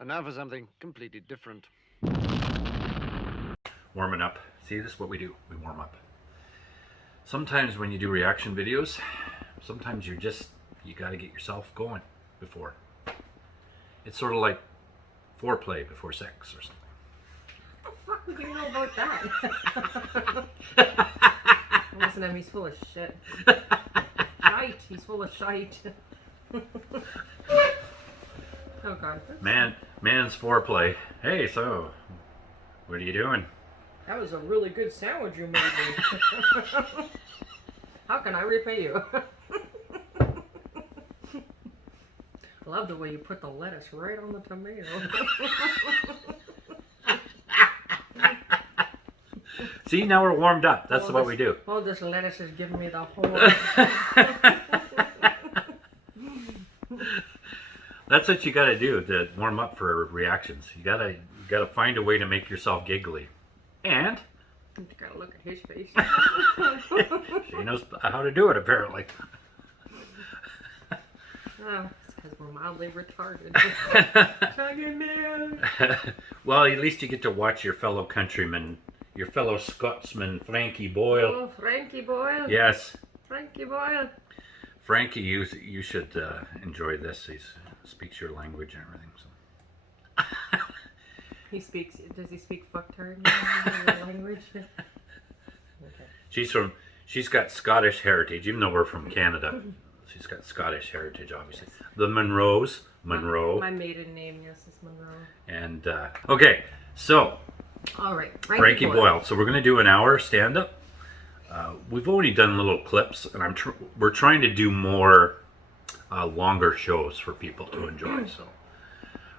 And now for something completely different. Warming up. See, this is what we do. We warm up. Sometimes when you do reaction videos, sometimes you gotta get yourself going before. It's sort of like foreplay before sex or something. What the fuck would you know about that? Listen to him, he's full of shit. Shite, he's full of shite. Oh god. Man's foreplay. Hey, so, what are you doing? That was a really good sandwich you made me. How can I repay you? I love the way you put the lettuce right on the tomato. See, now we're warmed up. That's what we do. Oh, this lettuce is giving me the whole... That's what you gotta do to warm up for reactions. You gotta find a way to make yourself giggly. And you gotta look at his face. she knows how to do it, apparently. Oh, it's because we're mildly retarded. Well, at least you get to watch your fellow countryman, your fellow Scotsman, Frankie Boyle. Oh, Frankie Boyle. Yes. Frankie Boyle. Frankie, you should enjoy this. He speaks your language and everything. So. Does he speak fucktard language? Okay. She's got Scottish heritage, even though we're from Canada. She's got Scottish heritage, obviously. The Monroes, Monroe. My maiden name, yes, is Monroe. And, okay, so. All right, Frankie Boyle. So we're going to do an hour stand-up. We've already done little clips, and we're trying to do more longer shows for people to enjoy, so.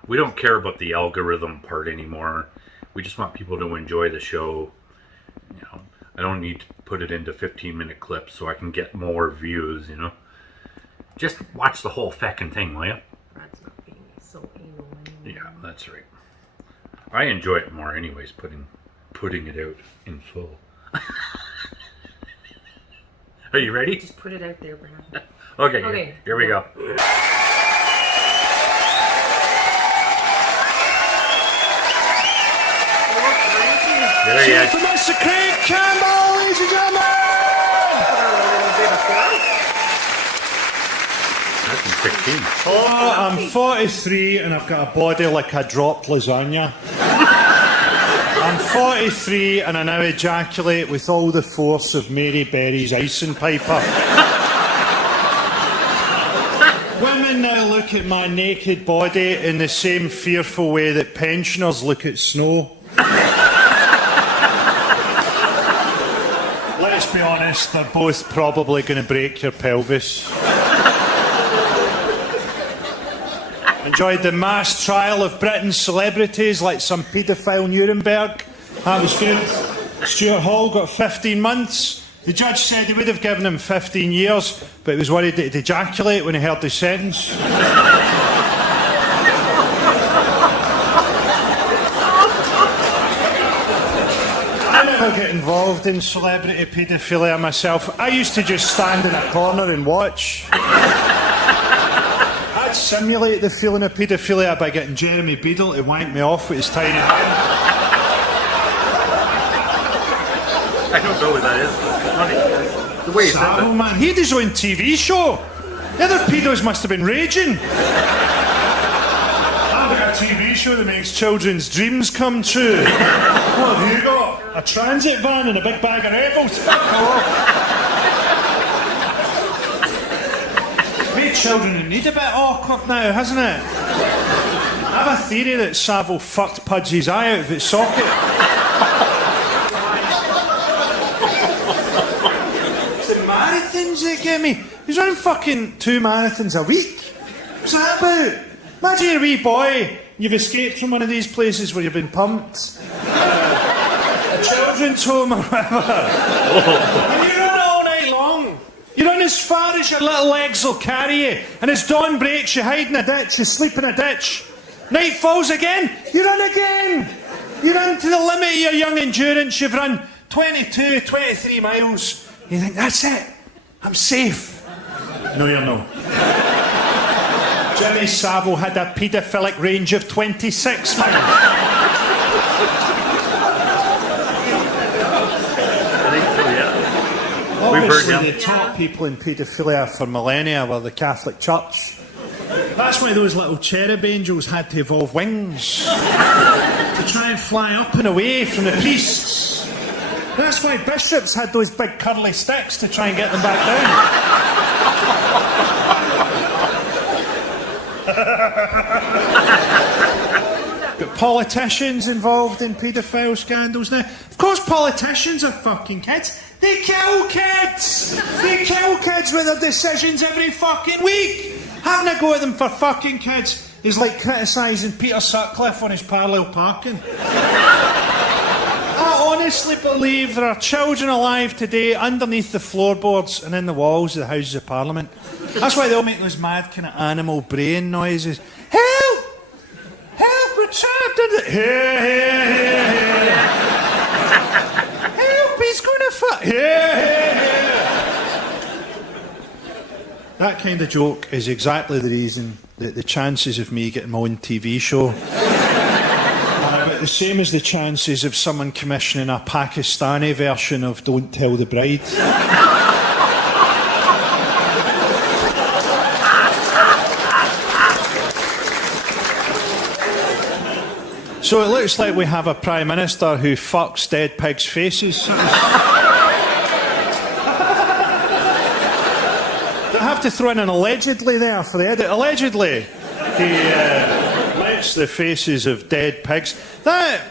We don't care about the algorithm part anymore. We just want people to enjoy the show. You know, I don't need to put it into 15-minute clips so I can get more views, you know. Just watch the whole feckin' thing, will you? That's not being so anal anymore. Yeah, that's right. I enjoy it more anyways, putting it out in full. Are you ready? Just put it out there, Brad. Okay, here we go. There he is. For Mr. Craig Campbell, ladies and gentlemen! That's in 16. Oh, I'm 43 and I've got a body like a dropped lasagna. I'm 43 and I now ejaculate with all the force of Mary Berry's icing piper. Women now look at my naked body in the same fearful way that pensioners look at snow. Let's be honest, they're both probably going to break your pelvis. Enjoyed the mass trial of Britain's celebrities like some paedophile Nuremberg. That was good. Stuart Hall got 15 months. The judge said he would have given him 15 years, but he was worried that he'd ejaculate when he heard the sentence. I never get involved in celebrity paedophilia myself. I used to just stand in a corner and watch. I'd simulate the feeling of paedophilia by getting Jeremy Beadle to wank me off with his tiny hand. I don't know what that is. It's funny. The way you said Oh man, he had his own TV show. The other pedos must have been raging. I've got a TV show that makes children's dreams come true. What have you got? A transit van and a big bag of rebels? Fuck off. Made children in need a bit awkward now, hasn't it? I have a theory that Savile fucked Pudgy's eye out of its socket. It's the marathons that get me. He's running fucking 2 marathons a week. What's that about? Imagine you're a wee boy, you've escaped from one of these places where you've been pumped. A children's home or whatever. And you run all night long. You run as far as your little legs will carry you. And as dawn breaks, you hide in a ditch, you sleep in a ditch. Night falls again, you run again. You run to the limit of your young endurance. You've run 22, 23 miles. You think, that's it. I'm safe. No, you're not. Jimmy Savile had a paedophilic range of 26 miles. I think so, yeah. Obviously, heard, the top people in paedophilia for millennia were the Catholic Church. That's why those little cherub angels had to evolve wings to try and fly up and away from the priests. That's why bishops had those big curly sticks to try and get them back down. Got politicians involved in paedophile scandals now. Of course, politicians are fucking kids. They kill kids! They kill kids with their decisions every fucking week! Having a go at them for fucking kids is like criticising Peter Sutcliffe on his parallel parking. I honestly believe there are children alive today underneath the floorboards and in the walls of the Houses of Parliament. That's why they all make those mad kind of animal brain noises. Help! Help, we're trapped in the... Here, here, here, here. Help, he's going to fuck... Here, here, here. That kind of joke is exactly the reason that the chances of me getting my own TV show are about the same as the chances of someone commissioning a Pakistani version of Don't Tell the Bride. So it looks like we have a Prime Minister who fucks dead pigs' faces. I have to throw in an allegedly there for the edit. Allegedly, he licks the faces of dead pigs. That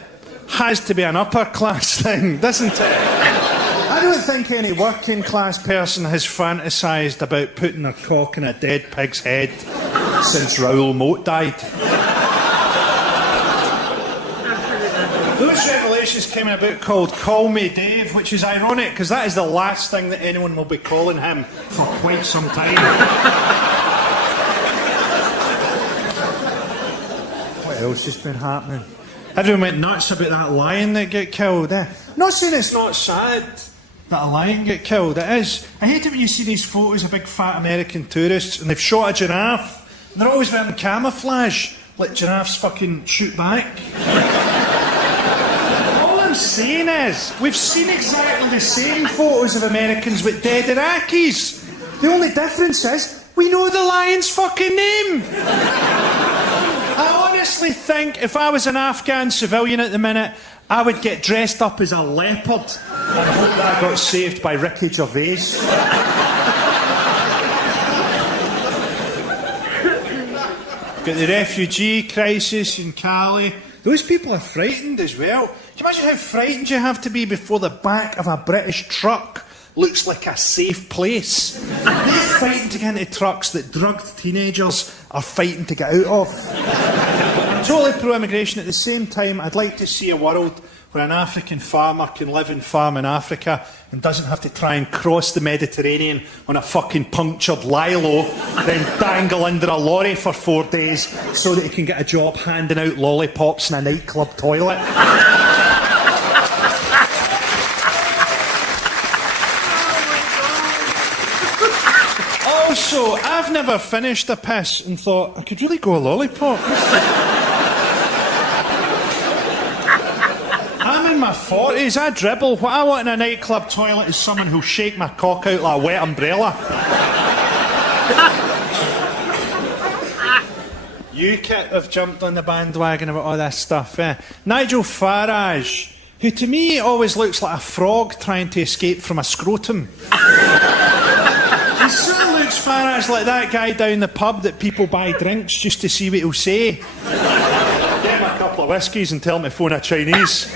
has to be an upper class thing, doesn't it? I don't think any working class person has fantasised about putting their cock in a dead pig's head since Raoul Moat died. Those revelations came in a book called Call Me Dave, which is ironic because that is the last thing that anyone will be calling him for quite some time. What else has been happening? Everyone went nuts about that lion that got killed. I'm not saying it's not sad that a lion get killed. It is. I hate it when you see these photos of big fat American tourists and they've shot a giraffe. And they're always wearing camouflage, like giraffes fucking shoot back. All I'm saying is, we've seen exactly the same photos of Americans with dead Iraqis. The only difference is, we know the lion's fucking name. I honestly think if I was an Afghan civilian at the minute, I would get dressed up as a leopard and hope that I got saved by Ricky Gervais. Got the refugee crisis in Cali. Those people are frightened as well. Can you imagine how frightened you have to be before the back of a British truck looks like a safe place? They're fighting to get into trucks that drugged teenagers are fighting to get out of. I'm totally pro-immigration. At the same time, I'd like to see a world where an African farmer can live and farm in Africa and doesn't have to try and cross the Mediterranean on a fucking punctured Lilo, then dangle under a lorry for 4 days so that he can get a job handing out lollipops in a nightclub toilet. Also, I've never finished a piss and thought, I could really go a lollipop. I'm in my 40s, I dribble. What I want in a nightclub toilet is someone who'll shake my cock out like a wet umbrella. UKIP have jumped on the bandwagon about all this stuff. Nigel Farage, who to me always looks like a frog trying to escape from a scrotum. He sort of looks, Farage, like that guy down the pub that people buy drinks just to see what he'll say. Get him a couple of whiskies and tell him to phone a Chinese.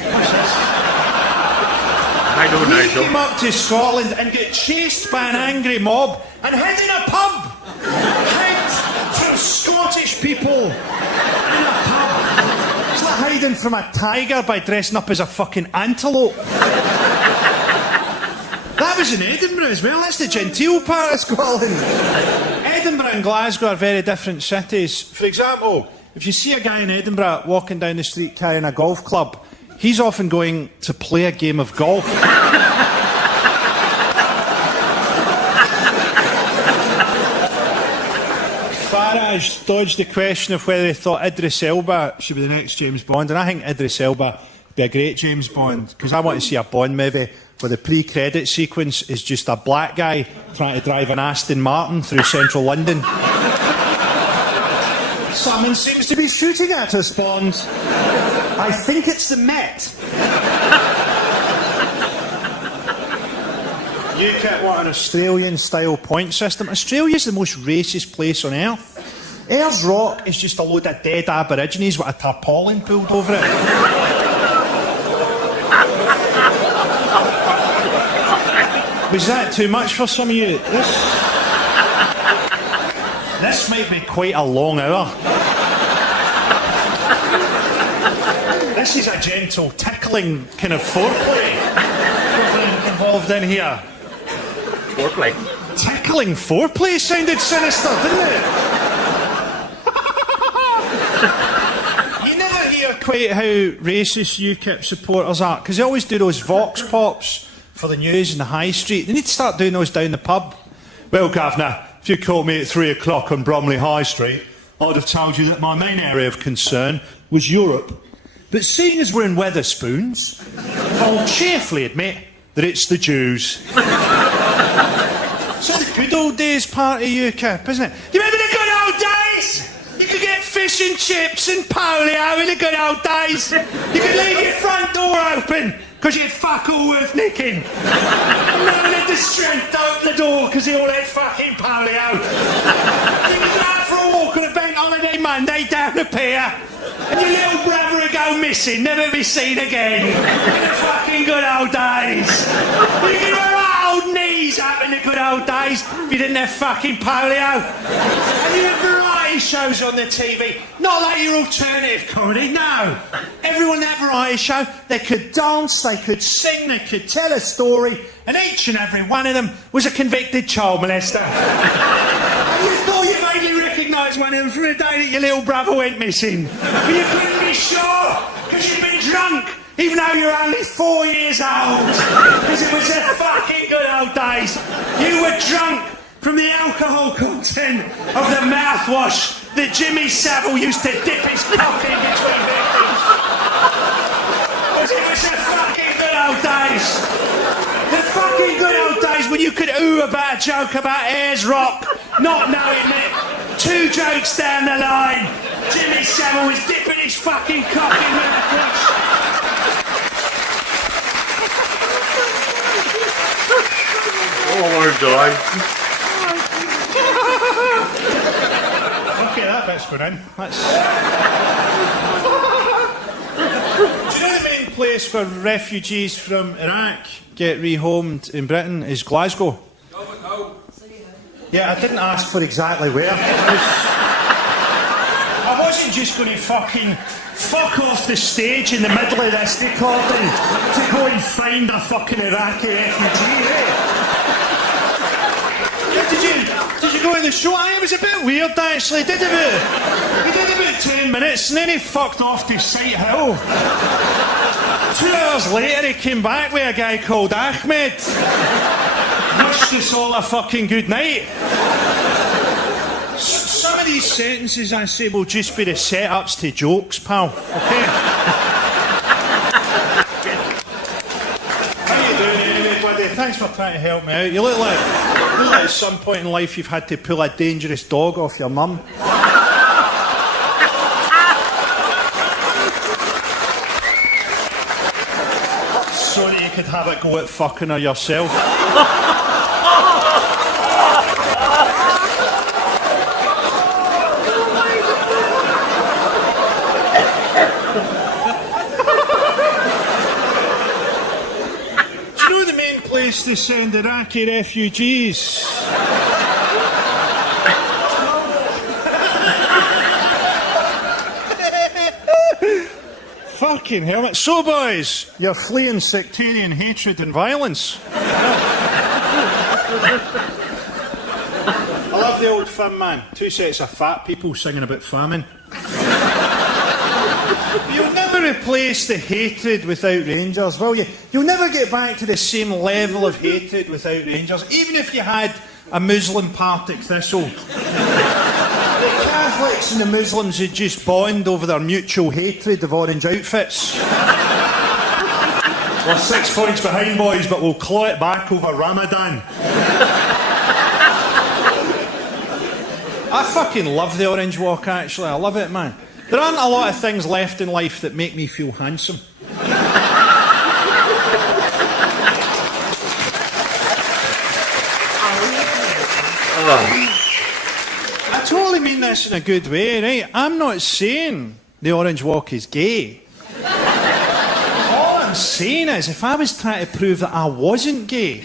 I know, He Nigel. came up to Scotland and got chased by an angry mob and hid in a pub. Hid from Scottish people in a pub. It's like hiding from a tiger by dressing up as a fucking antelope. That was in Edinburgh as well. That's the genteel part of Scotland. Edinburgh and Glasgow are very different cities. For example, if you see a guy in Edinburgh walking down the street carrying a golf club, he's often going to play a game of golf. Farage dodged the question of whether they thought Idris Elba should be the next James Bond, and I think Idris Elba would be a great James Bond, because I want to see a Bond movie where the pre-credit sequence is just a black guy trying to drive an Aston Martin through central London. Someone seems to be shooting at us, Bond. I think it's the Met. UKIP want an Australian-style point system. Australia's the most racist place on earth. Ayers Rock is just a load of dead Aborigines with a tarpaulin pulled over it. Was that too much for some of you? This might be quite a long hour. This is a gentle tickling kind of foreplay involved in here. Foreplay. Tickling foreplay sounded sinister, didn't it? You never hear quite how racist UKIP supporters are, because they always do those vox pops for the news in the high street. They need to start doing those down the pub. Well, Governor, if you caught me at 3 o'clock on Bromley High Street, I'd have told you that my main area of concern was Europe. But seeing as we're in Wetherspoons, I'll cheerfully admit that it's the Jews. It's the good old days part of UKIP, isn't it? You remember the good old days? You could get fish and chips and polio in the good old days. You could leave your front door open because you had fuck all worth nicking. And no one had the strength to open the door because they all had fucking polio. You could go out for a walk on a bank holiday Monday down the pier, and your little brother would go missing, never be seen again. In the fucking good old days. You could wear old knees up in the good old days if you didn't have fucking polio. And you had variety shows on the TV. Not like your alternative comedy, no. Everyone in that variety show, they could dance, they could sing, they could tell a story, and each and every one of them was a convicted child molester. And you thought you vaguely recognised one of them from the day that your little brother went missing. But you couldn't be sure, because you'd been drunk, even though you're only 4 years old. Because it was the fucking good old days. You were drunk from the alcohol content of the mouthwash that Jimmy Savile used to dip his cock in between victims. Because it was the fucking good old days. The fucking good old days when you could ooh about a joke about Ayers Rock, not knowing it. 2 jokes down the line, Jimmy Savile was dipping his fucking cock in with a fish. Oh, Lord, July. Okay, that bit's going in. That's... Do you know the main place where refugees from Iraq get rehomed in Britain is Glasgow? Yeah, I didn't ask for exactly where. I wasn't just going to fucking fuck off the stage in the middle of this recording to go and find a fucking Iraqi refugee, eh? Did you go in the show? It was a bit weird actually. He did about 10 minutes and then he fucked off to Sight Hill. 2 hours later he came back with a guy called Ahmed. Wished us all a fucking good night. Some of these sentences I say will just be the setups to jokes, pal. Okay? How you doing anyway, buddy? Thanks for trying to help me out. You look like at some point in life you've had to pull a dangerous dog off your mum. So that you could have a go at fucking her yourself. To send Iraqi refugees. Fucking hell. So, boys, you're fleeing sectarian hatred and violence. I love the old film, man. 2 sets of fat people singing about famine. You'll never replace the hatred without Rangers, will you? You'll never get back to the same level of hatred without Rangers, even if you had a Muslim Partick Thistle. Catholics and the Muslims would just bond over their mutual hatred of orange outfits. We're 6 points behind, boys, but we'll claw it back over Ramadan. I fucking love the Orange Walk, actually. I love it, man. There aren't a lot of things left in life that make me feel handsome. I totally mean this in a good way, right? I'm not saying the Orange Walk is gay. All I'm saying is, if I was trying to prove that I wasn't gay,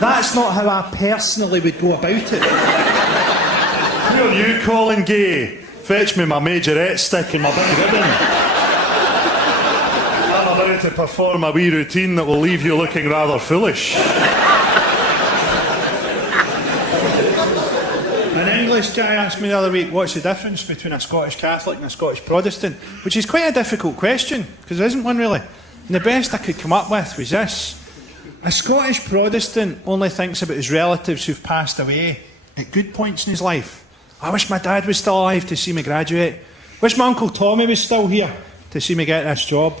that's not how I personally would go about it. Who are you calling gay? Fetch me my majorette stick and my big ribbon. I'm about to perform a wee routine that will leave you looking rather foolish. An English guy asked me the other week, what's the difference between a Scottish Catholic and a Scottish Protestant? Which is quite a difficult question, because there isn't one really. And the best I could come up with was this. A Scottish Protestant only thinks about his relatives who've passed away at good points in his life. I wish my dad was still alive to see me graduate. Wish my Uncle Tommy was still here to see me get this job.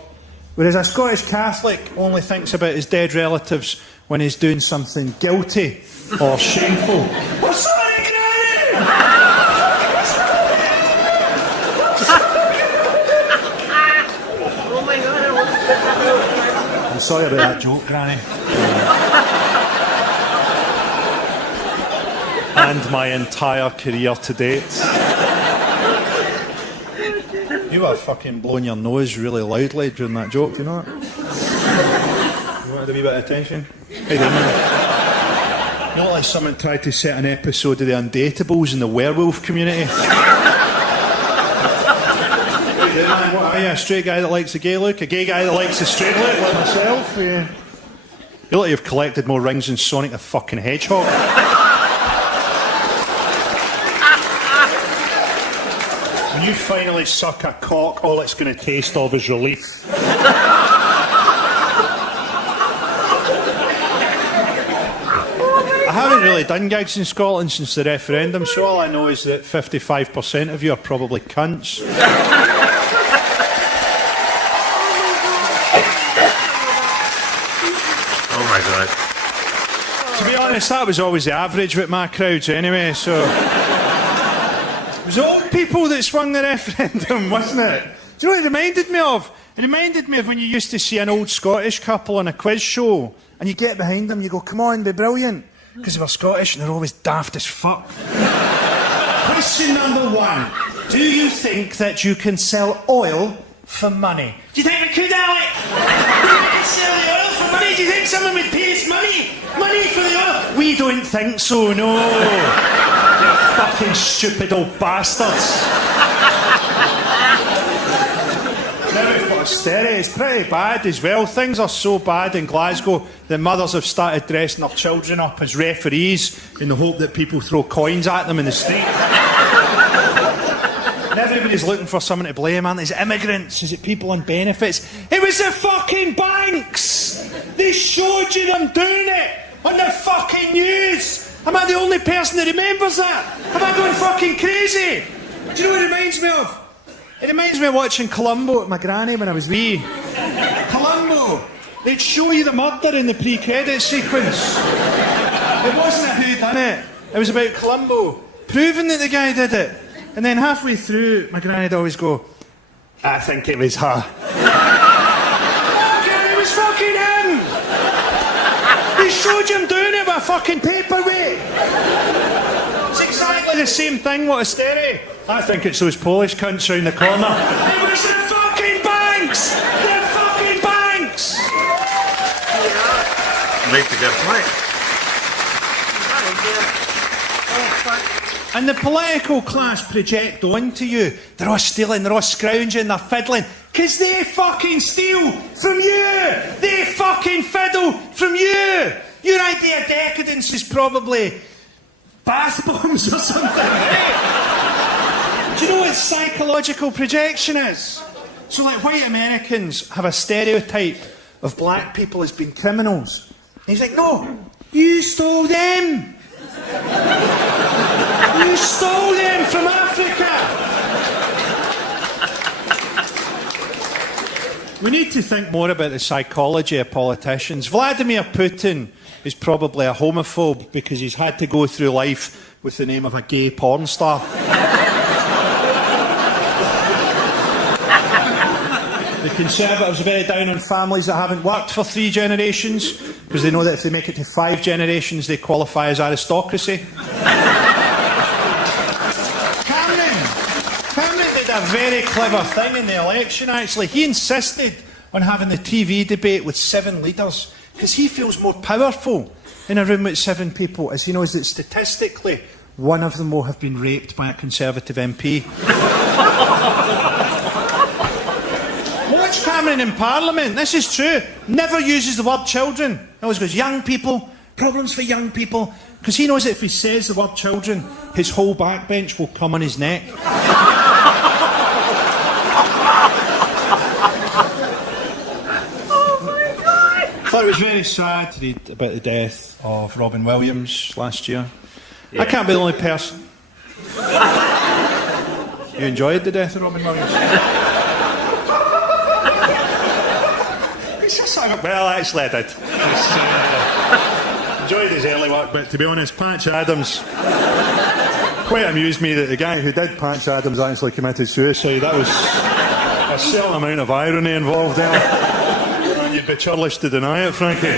Whereas a Scottish Catholic only thinks about his dead relatives when he's doing something guilty or shameful. Oh, sorry, Granny! Oh my God, I'm sorry about that joke, Granny. And my entire career to date. You were fucking blowing your nose really loudly during that joke, do you know that? You wanted a wee bit of attention? Hey, man. Not like someone tried to set an episode of The Undateables in the werewolf community. Hey, man, what are you, a straight guy that likes the gay look? A gay guy that likes the straight look, like myself? Yeah. You look like you've collected more rings than Sonic the fucking Hedgehog. When you finally suck a cock, all it's going to taste of is relief. I haven't really done gigs in Scotland since the referendum, so all I know is that 55% of you are probably cunts. Oh my God. To be honest, that was always the average with my crowds anyway, so... It was old people that swung the referendum, wasn't it? Do you know what it reminded me of? It reminded me of when you used to see an old Scottish couple on a quiz show, and you get behind them, you go, come on, be brilliant. Because they were Scottish and they're always daft as fuck. Question number 1. Do you think that you can sell oil for money? Do you think we could, Alec? Do you think we could sell the oil for money? Do you think someone would pay us money? Money for the oil? We don't think so, no. You fucking stupid old bastards. Now we've got austerity. It's pretty bad as well. Things are so bad in Glasgow that mothers have started dressing their children up as referees in the hope that people throw coins at them in the street. And everybody's looking for someone to blame, aren't they? Is it immigrants? Is it people on benefits? It was the fucking banks! They showed you them doing it on the fucking news! Am I the only person that remembers that? Am I going fucking crazy? Do you know what it reminds me of? It reminds me of watching Columbo with my granny when I was wee. Columbo! They'd show you the murder in the pre-credit sequence. It wasn't a whodunit. It was about Columbo proving that the guy did it. And then halfway through, my granny'd always go, I think it was her. Okay, it was fucking him! They showed you him doing it with a fucking paperweight. It's exactly the same thing with austerity. I think it's those Polish cunts round the corner. It was the fucking banks! The fucking banks! Makes a good point. And the political class project onto you. They're all stealing, they're all scrounging, they're fiddling. Because they fucking steal from you! They fucking fiddle from you! Your idea of decadence is probably bath bombs or something, right? Do you know what psychological projection is? So, like, white Americans have a stereotype of black people as being criminals. And he's like, no, you stole them! You stole them from Africa! We need to think more about the psychology of politicians. Vladimir Putin is probably a homophobe because he's had to go through life with the name of a gay porn star. The Conservatives are very down on families that haven't worked for 3 generations because they know that if they make it to 5 generations, they qualify as aristocracy. Cameron did a very clever thing in the election, actually. He insisted on having the TV debate with 7 leaders because he feels more powerful in a room with 7 people, as he knows that statistically one of them will have been raped by a Conservative MP. Watch Cameron in Parliament. This is true. Never uses the word children. He always goes, young people, problems for young people. Because he knows that if he says the word children, his whole backbench will come on his neck. I thought it was very sad to read about the death of Robin Williams last year. Yeah. I can't be the only person. You enjoyed the death of Robin Williams? Well, actually I did. Enjoyed his early work, but to be honest, Patch Adams quite amused me that the guy who did Patch Adams actually committed suicide. That was a certain amount of irony involved there. You'd be churlish to deny it, Frankie.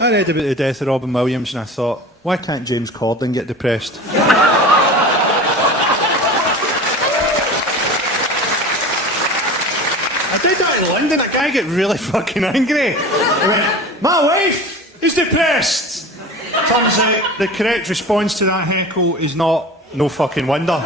I read about the death of Robin Williams and I thought, why can't James Corden get depressed? I did that in London. A guy got really fucking angry. He went, my wife is depressed. Turns out the correct response to that heckle is not, no fucking wonder.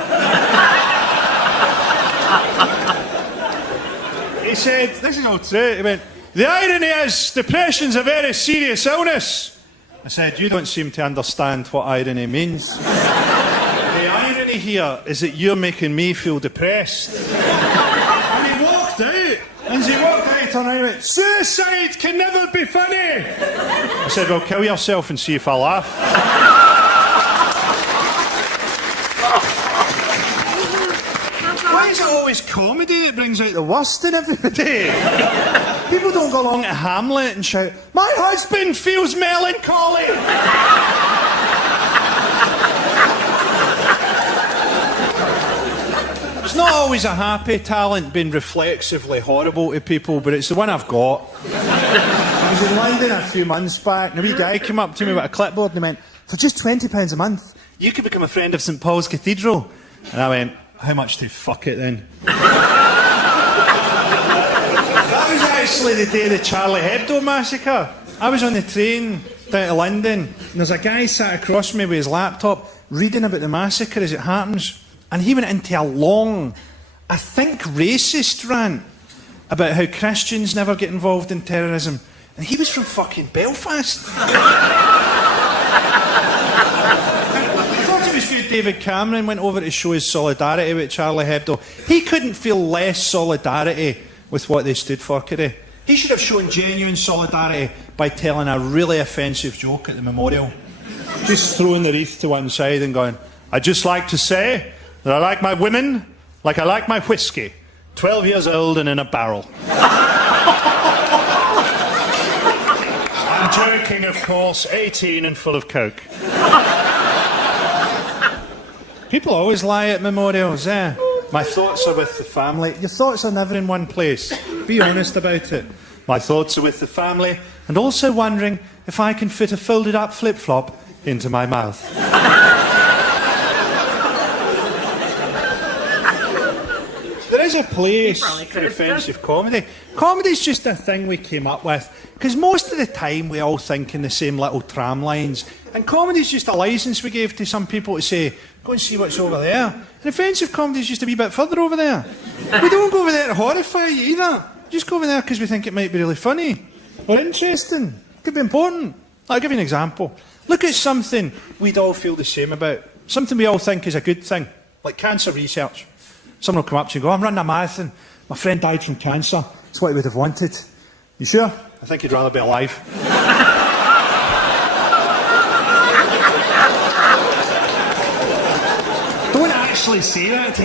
He said, this is all true, he went, the irony is, depression's a very serious illness. I said, you don't seem to understand what irony means. The irony here is that you're making me feel depressed. And he walked out. And as he walked out, he turned around and went, suicide can never be funny. I said, well, kill yourself and see if I laugh. Why is it always comedy that brings out the worst in everybody? People don't go along to Hamlet and shout, my husband feels melancholy. It's not always a happy talent being reflexively horrible to people, but it's the one I've got. I was in London a few months back and a wee guy came up to me with a clipboard and he went, for just £20 a month, you could become a friend of St Paul's Cathedral. And I went, how much to fuck it then? That was actually the day of the Charlie Hebdo massacre. I was on the train down to London and there's a guy sat across me with his laptop reading about the massacre as it happens, and he went into a long, I think racist rant about how Christians never get involved in terrorism, and he was from fucking Belfast. David Cameron went over to show his solidarity with Charlie Hebdo. He couldn't feel less solidarity with what they stood for, could he? He should have shown genuine solidarity by telling a really offensive joke at the memorial. Just throwing the wreath to one side and going, I'd just like to say that I like my women like I like my whiskey, 12 years old and in a barrel. I'm joking, of course, 18 and full of coke. People always lie at memorials, eh? My thoughts are with the family. Your thoughts are never in one place. Be honest about it. My thoughts are with the family, and also wondering if I can fit a folded up flip-flop into my mouth. There is a place for offensive comedy. Comedy's just a thing we came up with, because most of the time we all think in the same little tram lines, and comedy's just a licence we gave to some people to say, go and see what's over there. And offensive comedy's just a wee bit further over there. We don't go over there to horrify you either. Just go over there because we think it might be really funny or interesting. It could be important. I'll give you an example. Look at something we'd all feel the same about. Something we all think is a good thing, like cancer research. Someone will come up to you and go, I'm running a marathon. My friend died from cancer. It's what he would have wanted. You sure? I think he'd rather be alive. Don't actually say that.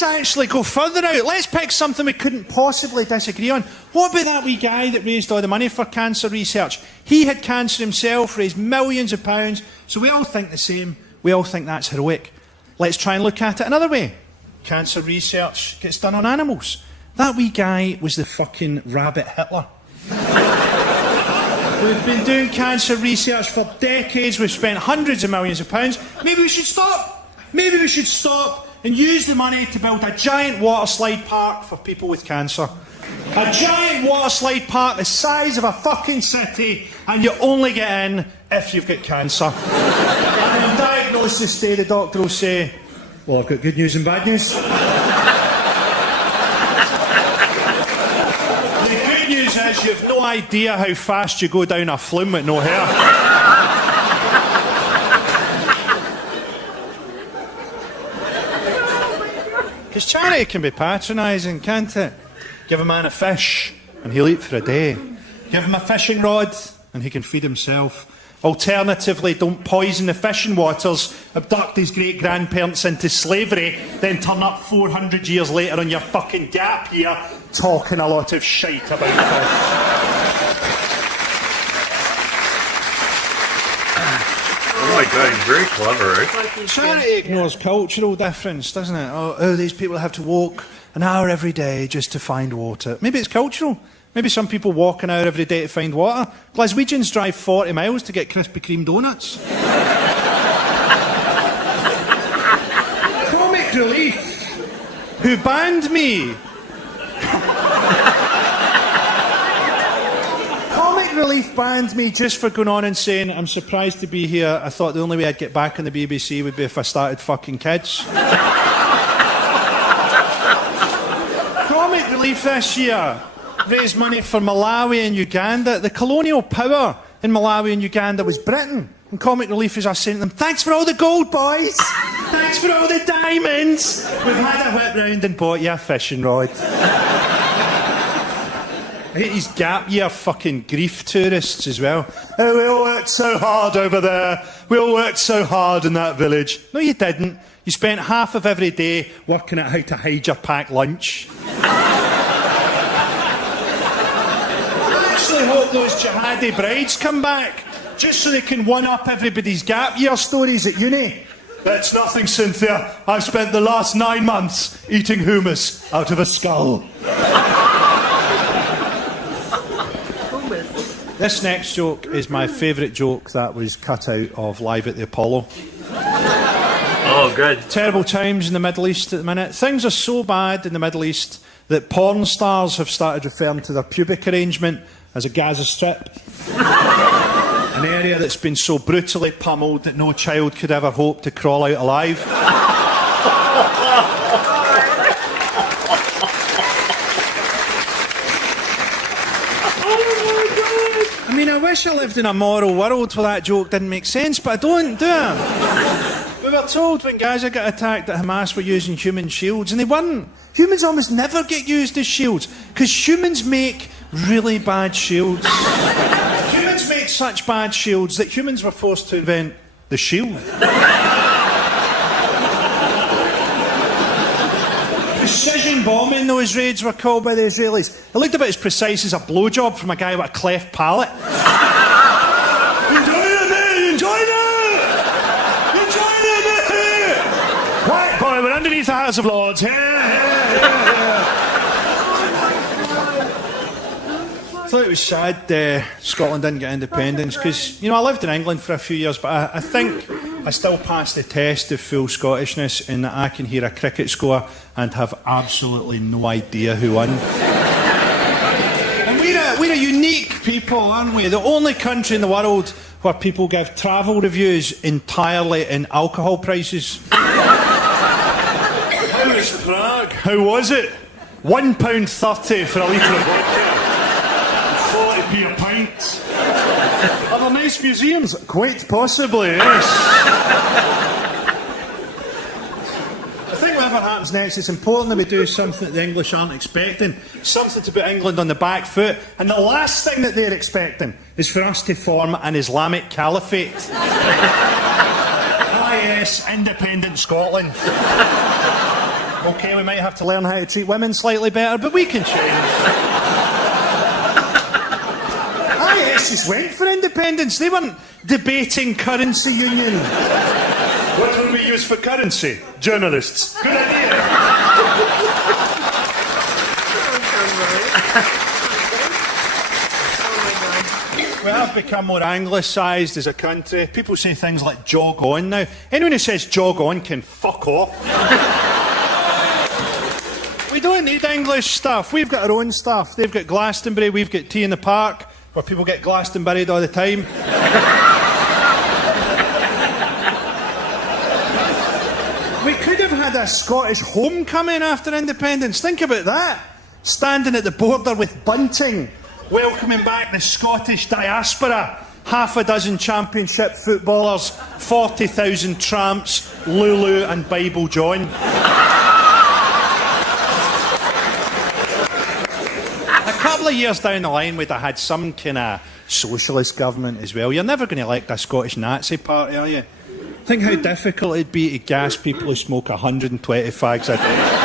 let's actually go further out. Let's pick something we couldn't possibly disagree on. What about that wee guy that raised all the money for cancer research? He had cancer himself, raised millions of pounds, so we all think the same. We all think that's heroic. Let's try and look at it another way. Cancer research gets done on animals. That wee guy was the fucking rabbit Hitler. We've been doing cancer research for decades. We've spent hundreds of millions of pounds. Maybe we should stop. Maybe we should stop and use the money to build a giant water slide park for people with cancer. A giant water slide park the size of a fucking city, and you only get in if you've got cancer. And on diagnosis day, the doctor will say, well, I've got good news and bad news. The good news is you've no idea how fast you go down a flume with no hair. Because charity can be patronising, can't it? Give a man a fish and he'll eat for a day. Give him a fishing rod and he can feed himself. Alternatively, don't poison the fishing waters, abduct his great-grandparents into slavery, then turn up 400 years later on your fucking gap year talking a lot of shite about fish. Oh my God, he's very clever, right? Charity ignores cultural difference, doesn't it? Oh, these people have to walk an hour every day just to find water. Maybe it's cultural. Maybe some people walk an hour every day to find water. Glaswegians drive 40 miles to get Krispy Kreme donuts. Comic Relief, who banned me. Comic Relief banned me just for going on and saying, I'm surprised to be here. I thought the only way I'd get back on the BBC would be if I started fucking kids. Comic Relief this year raised money for Malawi and Uganda. The colonial power in Malawi and Uganda was Britain. And Comic Relief is us saying to them, thanks for all the gold, boys. Thanks for all the diamonds. We've had a whip round and bought you a fishing rod. I hate these gap year fucking grief tourists as well. Oh, we all worked so hard over there. We all worked so hard in that village. No, you didn't. You spent half of every day working out how to hide your packed lunch. I hope those jihadi brides come back, just so they can one-up everybody's gap year stories at uni. That's nothing, Cynthia. I've spent the last 9 months eating hummus out of a skull. This next joke is my favourite joke that was cut out of Live at the Apollo. Oh, good. Terrible times in the Middle East at the minute. Things are so bad in the Middle East that porn stars have started referring to their pubic arrangement as a Gaza Strip. An area that's been so brutally pummeled that no child could ever hope to crawl out alive. I mean, I wish I lived in a moral world where that joke didn't make sense, but I don't, do I? We were told when Gaza got attacked that Hamas were using human shields, and they weren't. Humans almost never get used as shields, because humans make really bad shields. Humans make such bad shields that humans were forced to invent the shield. Precision bombing, those raids were called by the Israelis. It looked about as precise as a blowjob from a guy with a cleft palate. Enjoy it, mate! Enjoy it! Enjoy it, mate! Right, boy, we're underneath the House of Lords. I thought it was sad Scotland didn't get independence because, you know, I lived in England for a few years, but I think I still passed the test of full Scottishness in that I can hear a cricket score and have absolutely no idea who won. And we're a unique people, aren't we? The only country in the world where people give travel reviews entirely in alcohol prices. How was Prague? How was it? £1.30 for a litre of vodka. 40p a pint. Are there nice museums? Quite possibly, yes. I think whatever happens next, it's important that we do something that the English aren't expecting. Something to put England on the back foot. And the last thing that they're expecting is for us to form an Islamic caliphate. Ah yes, independent Scotland. Okay, we might have to learn how to treat women slightly better, but we can change. IS just went for independence. They weren't debating currency union. What will we use for currency? Journalists. Good idea. We have become more anglicised as a country. People say things like jog on now. Anyone who says jog on can fuck off. We don't need English stuff. We've got our own stuff. They've got Glastonbury, we've got Tea in the Park, where people get Glastonburied all the time. We could have had a Scottish homecoming after independence. Think about that. Standing at the border with bunting, welcoming back the Scottish diaspora. Half a dozen championship footballers, 40,000 tramps, Lulu and Bible John. A couple of years down the line, we'd have had some kind of socialist government as well. You're never going to elect a Scottish Nazi party, are you? Think how difficult it'd be to gas people who smoke 120 fags a day.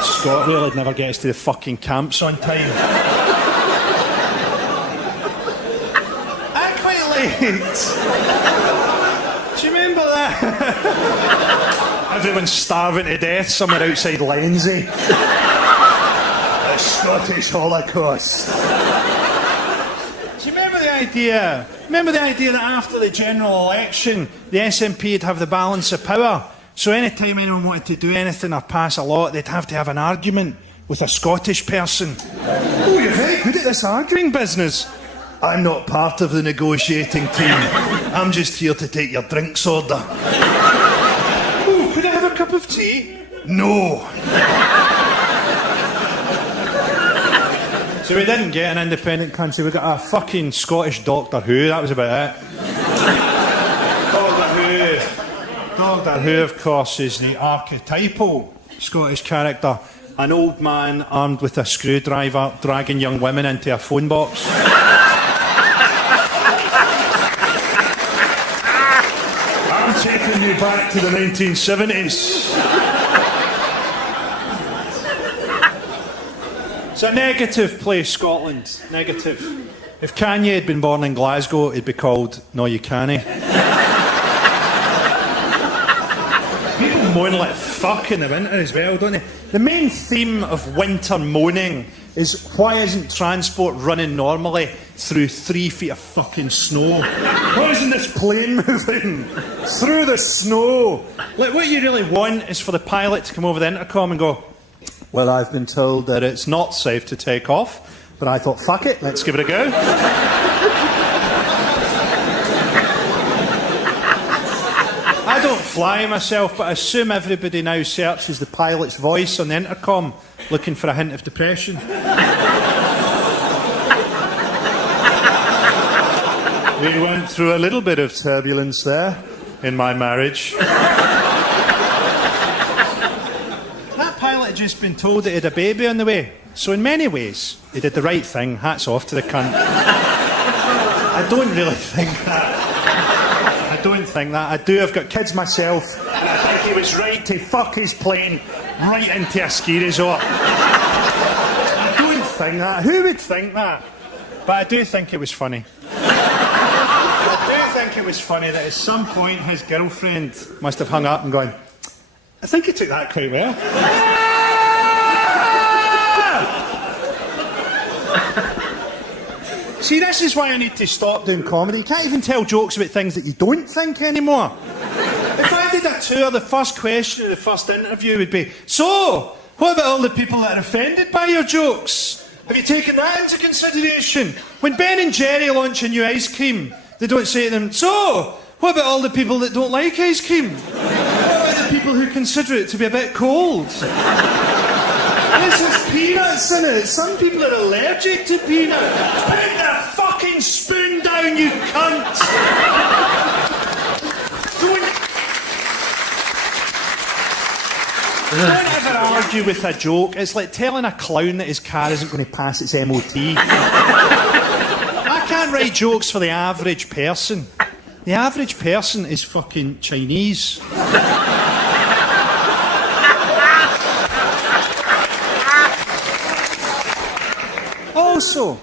ScotRail would never get us to the fucking camps on time. I quite liked. Do you remember that? Everyone's starving to death somewhere outside Lenzie. The Scottish Holocaust. Do you remember the idea? Remember the idea that after the general election, the SNP would have the balance of power? So any time anyone wanted to do anything or pass a law, they'd have to have an argument with a Scottish person. Oh, you're very good at this arguing business. I'm not part of the negotiating team. I'm just here to take your drinks order. Oh, could I have a cup of tea? No. So we didn't get an independent country. We got a fucking Scottish Doctor Who. That was about it. Doctor Who, of course, is the archetypal Scottish character. An old man armed with a screwdriver dragging young women into a phone box. I'm taking you back to the 1970s. It's a negative place, Scotland. Negative. If Kanye had been born in Glasgow, it'd be called No You Canny. People moan like fuck in the winter as well, don't they? The main theme of winter moaning is why isn't transport running normally through 3 feet of fucking snow? Why isn't this plane moving through the snow? Like, what you really want is for the pilot to come over the intercom and go, well, I've been told that it's not safe to take off, but I thought, fuck it, let's give it a go. I don't fly myself, but I assume everybody now searches the pilot's voice on the intercom looking for a hint of depression. We went through a little bit of turbulence there in my marriage. That pilot had just been told that he had a baby on the way, so in many ways he did the right thing. Hats off to the cunt. I don't really think that. I don't think that. I do. I've got kids myself. I think he was right to fuck his plane right into a ski resort. I don't think that. Who would think that? But I do think it was funny. I do think it was funny that at some point his girlfriend must have hung up and gone, I think he took that quite well. See, this is why I need to stop doing comedy. You can't even tell jokes about things that you don't think anymore. If I did a tour, the first question of the first interview would be, so, what about all the people that are offended by your jokes? Have you taken that into consideration? When Ben and Jerry launch a new ice cream, they don't say to them, so, what about all the people that don't like ice cream? What about the people who consider it to be a bit cold? This has peanuts in it. Some people are allergic to peanuts. Put the fucking spoon down, you cunt! Don't ever argue with a joke. It's like telling a clown that his car isn't going to pass its MOT. I can't write jokes for the average person. The average person is fucking Chinese. Also,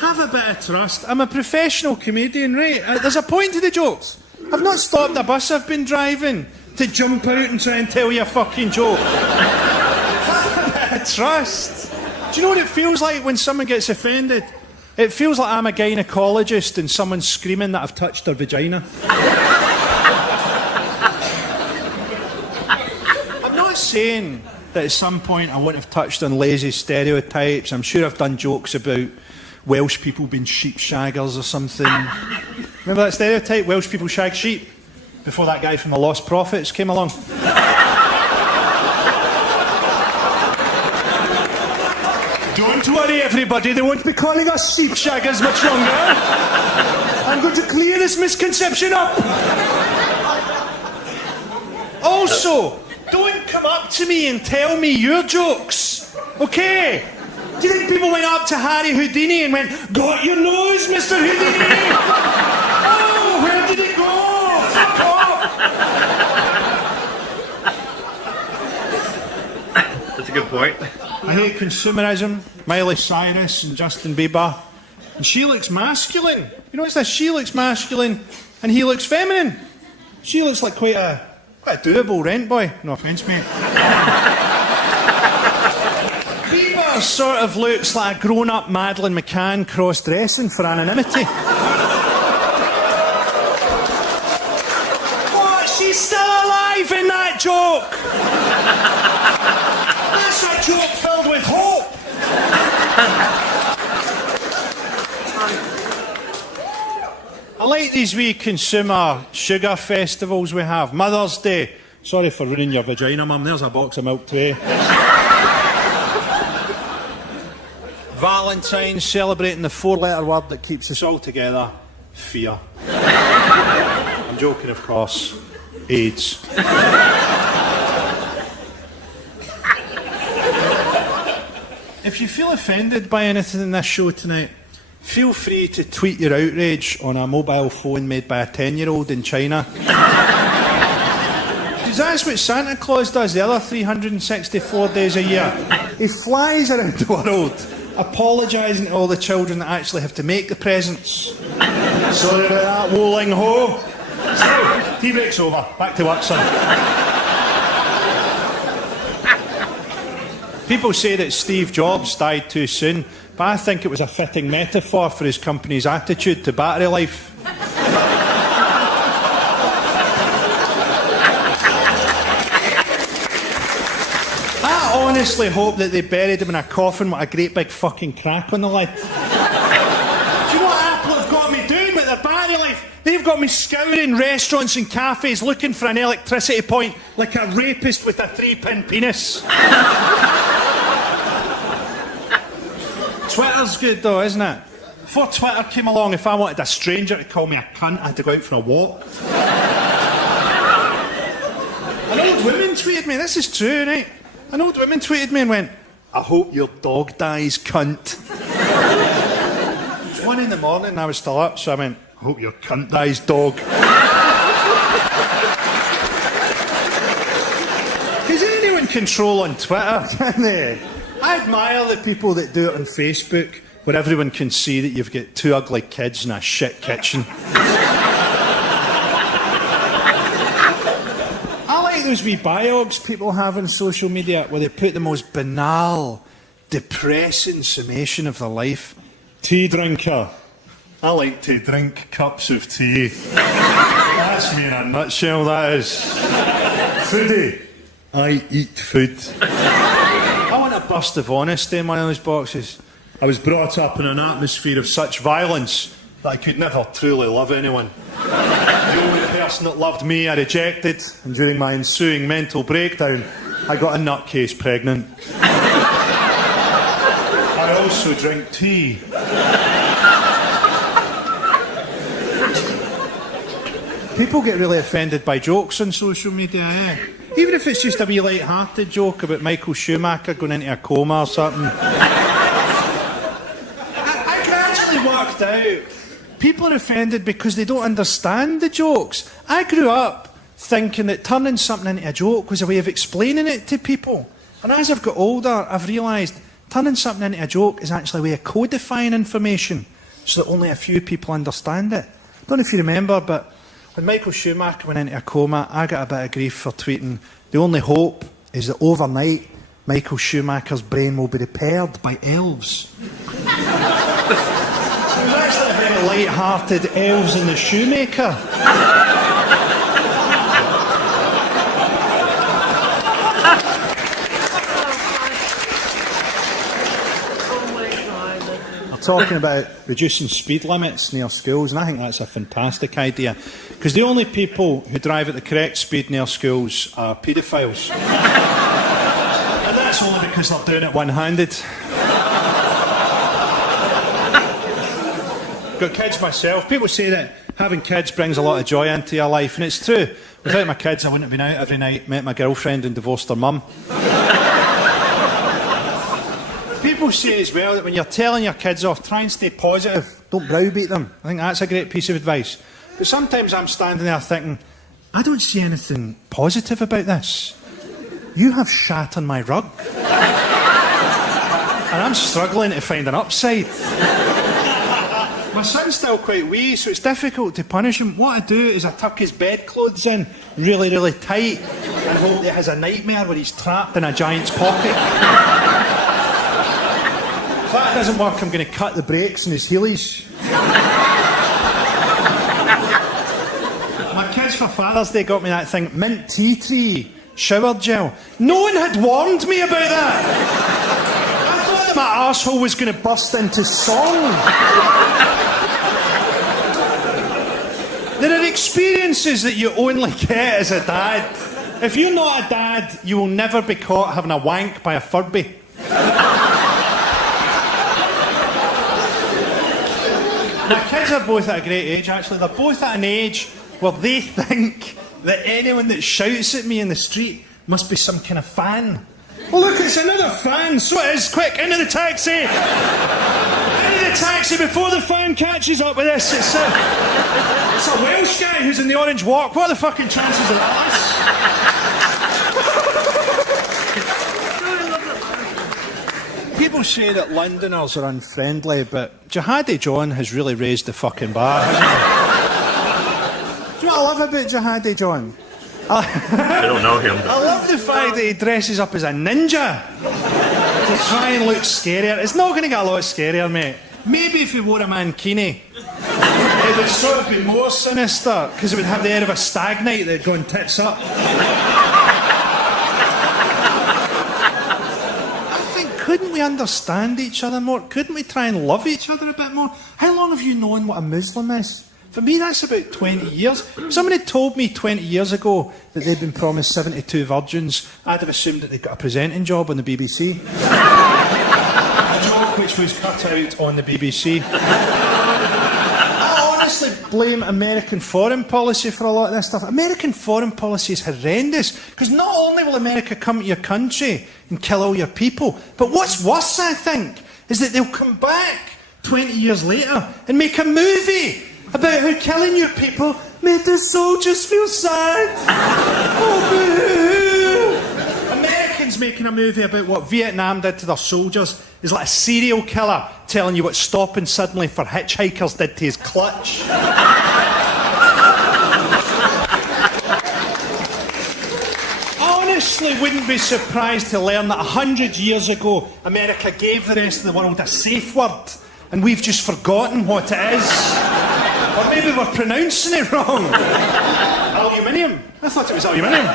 have a bit of trust. I'm a professional comedian, right? There's a point to the jokes. I've not stopped a bus I've been driving to jump out and try and tell you a fucking joke. Have a bit of trust. Do you know what it feels like when someone gets offended? It feels like I'm a gynaecologist and someone's screaming that I've touched their vagina. I'm not saying that at some point I wouldn't have touched on lazy stereotypes. I'm sure I've done jokes about Welsh people being sheep shaggers or something. Remember that stereotype? Welsh people shag sheep? Before that guy from the Lost Prophets came along. Don't worry, everybody. They won't be calling us sheep shaggers much longer. I'm going to clear this misconception up. Also, don't come up to me and tell me your jokes, okay? Do you think people went up to Harry Houdini and went, "Got your nose, Mr. Houdini"? Oh, where did it go? Fuck off. That's a good point. I hate consumerism. Miley Cyrus and Justin Bieber. And she looks masculine. You notice that? She looks masculine and he looks feminine. She looks like quite a doable rent boy. No offence, mate. Bieber sort of looks like a grown-up Madeleine McCann cross-dressing for anonymity. What? She's still alive in that joke! That's a joke filled with hope! I like these wee consumer sugar festivals we have. Mother's Day. Sorry for ruining your vagina, Mum. There's a box of milk tray. Valentine's, celebrating the 4-letter word that keeps us all together. Fear. I'm joking, of course. AIDS. If you feel offended by anything in this show tonight, feel free to tweet your outrage on a mobile phone made by a 10-year-old in China. Because that's what Santa Claus does the other 364 days a year. He flies around the world, apologising to all the children that actually have to make the presents. Sorry about that, Woling Ho. So, tea break's over. Back to work, son. People say that Steve Jobs died too soon, but I think it was a fitting metaphor for his company's attitude to battery life. I honestly hope that they buried him in a coffin with a great big fucking crack on the lid. Do you know what Apple have got me doing with their battery life? They've got me scouring restaurants and cafes looking for an electricity point like a rapist with a 3-pin penis. Twitter's good though, isn't it? Before Twitter came along, if I wanted a stranger to call me a cunt, I had to go out for a walk. An old woman tweeted me, this is true, right? An old woman tweeted me and went, "I hope your dog dies, cunt." It was 1 in the morning and I was still up, so I went, "I hope your cunt dies, dog." Does anyone control on Twitter, can they? I admire the people that do it on Facebook, where everyone can see that you've got 2 ugly kids in a shit kitchen. I like those wee biogs people have on social media, where they put the most banal, depressing summation of their life. Tea drinker. I like to drink cups of tea. That's me in a nutshell, that is. Foodie. I eat food. I want a burst of honesty in one of those boxes. I was brought up in an atmosphere of such violence that I could never truly love anyone. The only person that loved me I rejected, and during my ensuing mental breakdown, I got a nutcase pregnant. I also drink tea. People get really offended by jokes on social media, eh? Even if it's just a wee light-hearted joke about Michael Schumacher going into a coma or something. I gradually worked out people are offended because they don't understand the jokes. I grew up thinking that turning something into a joke was a way of explaining it to people. And as I've got older, I've realised Turning something into a joke is actually a way of codifying information so that only a few people understand it. I don't know if you remember, but when Michael Schumacher went into a coma, I got a bit of grief for tweeting, the only hope is that overnight Michael Schumacher's brain will be repaired by elves. So it was actually a very light-hearted Elves and the Shoemaker. Talking about reducing speed limits near schools, and I think that's a fantastic idea, because the only people who drive at the correct speed near schools are paedophiles. And that's only because they're doing it one-handed. Got kids myself. People say that having kids brings a lot of joy into your life, and it's true. Without my kids, I wouldn't have been out every night, met my girlfriend and divorced her mum. People say as well that when you're telling your kids off, try and stay positive, don't browbeat them. I think that's a great piece of advice. But sometimes I'm standing there thinking, I don't see anything positive about this. You have shat on my rug. And I'm struggling to find an upside. My son's still quite wee, so it's difficult to punish him. What I do is I tuck his bedclothes in really, really tight and hope that he has a nightmare where he's trapped in a giant's pocket. If that doesn't work, I'm going to cut the brakes on his heelys. My kids for Father's Day got me that thing, mint tea tree shower gel. No one had warned me about that. I thought that my arsehole was going to burst into song. There are experiences that you only get as a dad. If you're not a dad, you will never be caught having a wank by a Furby. My kids are both at a great age, actually. They're both at an age where they think that anyone that shouts at me in the street must be some kind of fan. Oh, look, it's another fan. So it is. Quick, into the taxi. Into the taxi before the fan catches up with us. It's a Welsh guy who's in the Orange Walk. What are the fucking chances of that? People say that Londoners are unfriendly, but Jihadi John has really raised the fucking bar, hasn't he? Do you know what I love about Jihadi John? I don't know him. I love the fact that he dresses up as a ninja to try and look scarier. It's not going to get a lot scarier, mate. Maybe if he wore a mankini, it would sort of be more sinister, because it would have the air of a stag night that had gone tits up. Couldn't we understand each other more? Couldn't we try and love each other a bit more? How long have you known what a Muslim is? For me, that's about 20 years. If somebody told me 20 years ago that they'd been promised 72 virgins, I'd have assumed that they'd got a presenting job on the BBC. A job which was cut out on the BBC. I honestly blame American foreign policy for a lot of this stuff. American foreign policy is horrendous, because not only will America come to your country and kill all your people, but what's worse, I think, is that they'll come back 20 years later and make a movie about how killing your people made the soldiers feel sad. Oh, boo-hoo. Americans making a movie about what Vietnam did to their soldiers is like a serial killer telling you what stopping suddenly for hitchhikers did to his clutch. I honestly wouldn't be surprised to learn that 100 years ago America gave the rest of the world a safe word and we've just forgotten what it is. Or maybe we're pronouncing it wrong. Aluminium. I thought it was aluminium.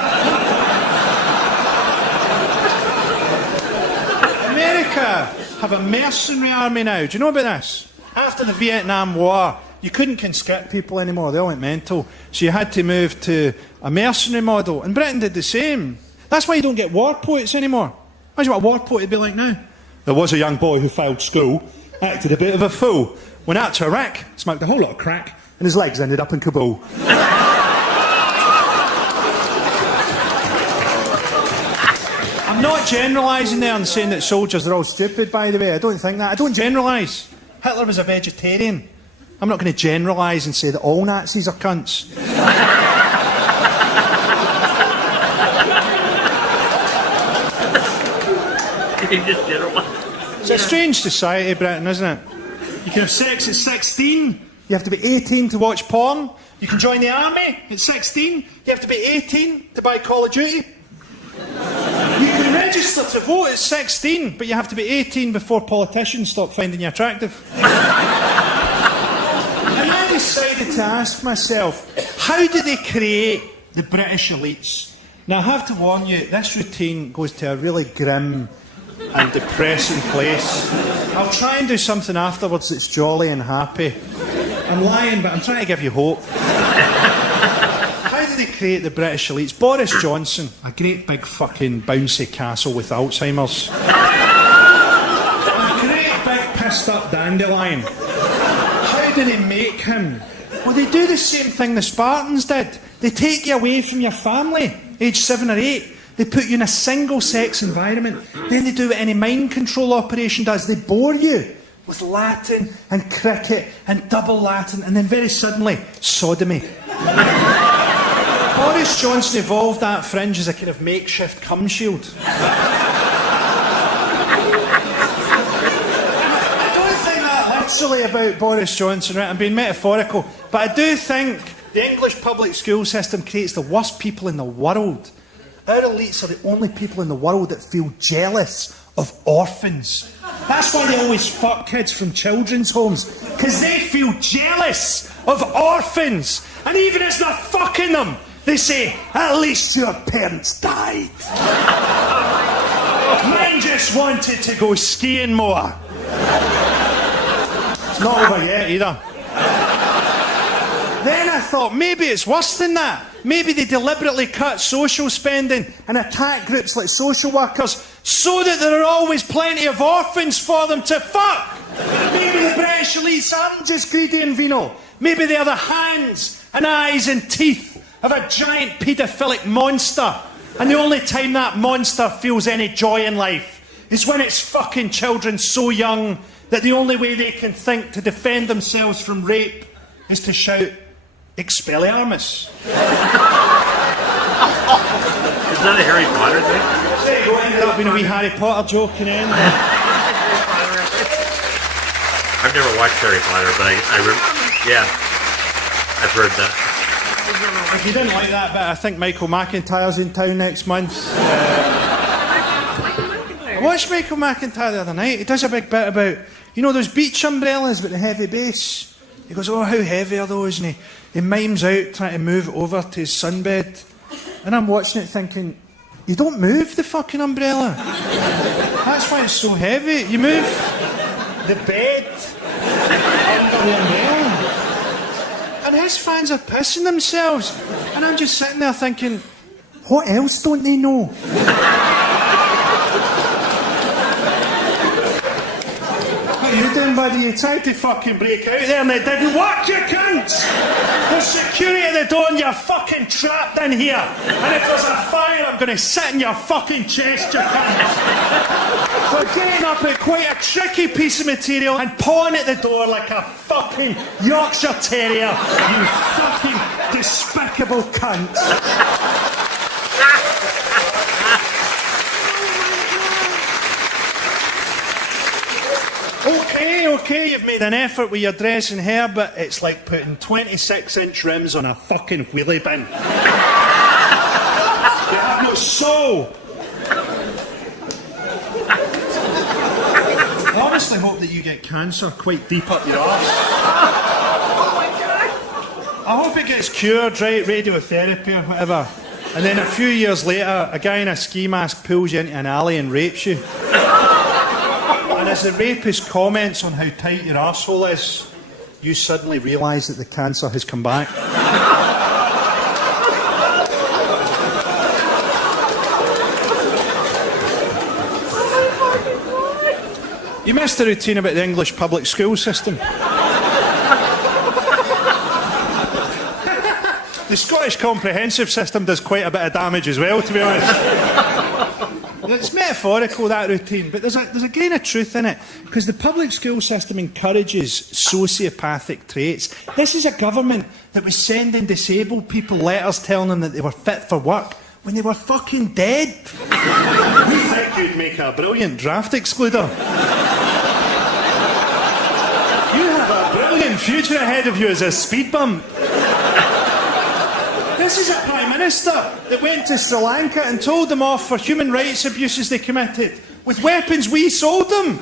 America have a mercenary army now. Do you know about this? After the Vietnam War, you couldn't conscript people anymore. They all went mental. So you had to move to a mercenary model. And Britain did the same. That's why you don't get war poets anymore. Imagine what a war poet would be like now. There was a young boy who failed school, acted a bit of a fool, went out to Iraq, smoked a whole lot of crack, and his legs ended up in Kabul. I'm not generalising there and saying that soldiers are all stupid, by the way. I don't think that. I don't generalise. Hitler was a vegetarian. I'm not going to generalise and say that all Nazis are cunts. You just generalise. It's a strange society, Britain, isn't it? You can have sex at 16. You have to be 18 to watch porn. You can join the army at 16. You have to be 18 to buy Call of Duty. You can register to vote at 16, but you have to be 18 before politicians stop finding you attractive. And I decided to ask myself, how do they create the British elites? Now, I have to warn you, this routine goes to a really grim and depressing place. I'll try and do something afterwards that's jolly and happy. I'm lying, but I'm trying to give you hope. How do they create the British elites? Boris Johnson, a great big fucking bouncy castle with Alzheimer's. A great big pissed up dandelion. How do they make him? Well, they do the same thing the Spartans did. They take you away from your family, age 7 or 8. They put you in a single-sex environment. Then they do what any mind control operation does. They bore you with Latin and cricket and double Latin, and then very suddenly, sodomy. Boris Johnson evolved that fringe as a kind of makeshift cum shield. I don't think that literally about Boris Johnson, right? I'm being metaphorical. But I do think the English public school system creates the worst people in the world. Our elites are the only people in the world that feel jealous of orphans. That's why they always fuck kids from children's homes, because they feel jealous of orphans. And even as they're fucking them, they say, at least your parents died. Mine just wanted to go skiing more. It's not over yet either. Then I thought, maybe it's worse than that. Maybe they deliberately cut social spending and attack groups like social workers so that there are always plenty of orphans for them to fuck. Maybe the British elites aren't just greedy and venal. Maybe they are the hands and eyes and teeth of a giant paedophilic monster. And the only time that monster feels any joy in life is when it's fucking children so young that the only way they can think to defend themselves from rape is to shout, Expelliarmus. Is that a Harry Potter thing? There you go, ended up being a wee Harry Potter joke in the end. I've never watched Harry Potter, but yeah, I've heard that. If you didn't like that bit, I think Michael McIntyre's in town next month. I watched Michael McIntyre the other night. He does a big bit about, you know, those beach umbrellas with the heavy base. He goes, oh, how heavy are those? And he mimes out trying to move it over to his sunbed. And I'm watching it thinking, you don't move the fucking umbrella. That's why it's so heavy. You move the bed under the umbrella. And his fans are pissing themselves. And I'm just sitting there thinking, what else don't they know? What are you doing, buddy? You tried to fucking break out there and it didn't work, you cunts! There's security at the door and you're fucking trapped in here. And if there's a fire, I'm going to sit in your fucking chest, you cunts. We're getting up at quite a tricky piece of material and pawing at the door like a fucking Yorkshire Terrier, you fucking despicable cunt. Okay, you've made an effort with your dress and hair, but it's like putting 26-inch rims on a fucking wheelie bin. You have no soul. I honestly hope that you get cancer quite deep up your arse. I hope it gets cured, right, radiotherapy or whatever. And then a few years later, a guy in a ski mask pulls you into an alley and rapes you. And as the rapist comments on how tight your arsehole is, you suddenly realise that the cancer has come back. You missed the routine about the English public school system. The Scottish comprehensive system does quite a bit of damage as well, to be honest. It's metaphorical, that routine, but there's a grain of truth in it, because the public school system encourages sociopathic traits. This is a government that was sending disabled people letters telling them that they were fit for work when they were fucking dead. We think you'd make a brilliant draft excluder. future ahead of you is a speed bump. This is a Prime Minister that went to Sri Lanka and told them off for human rights abuses they committed with weapons we sold them.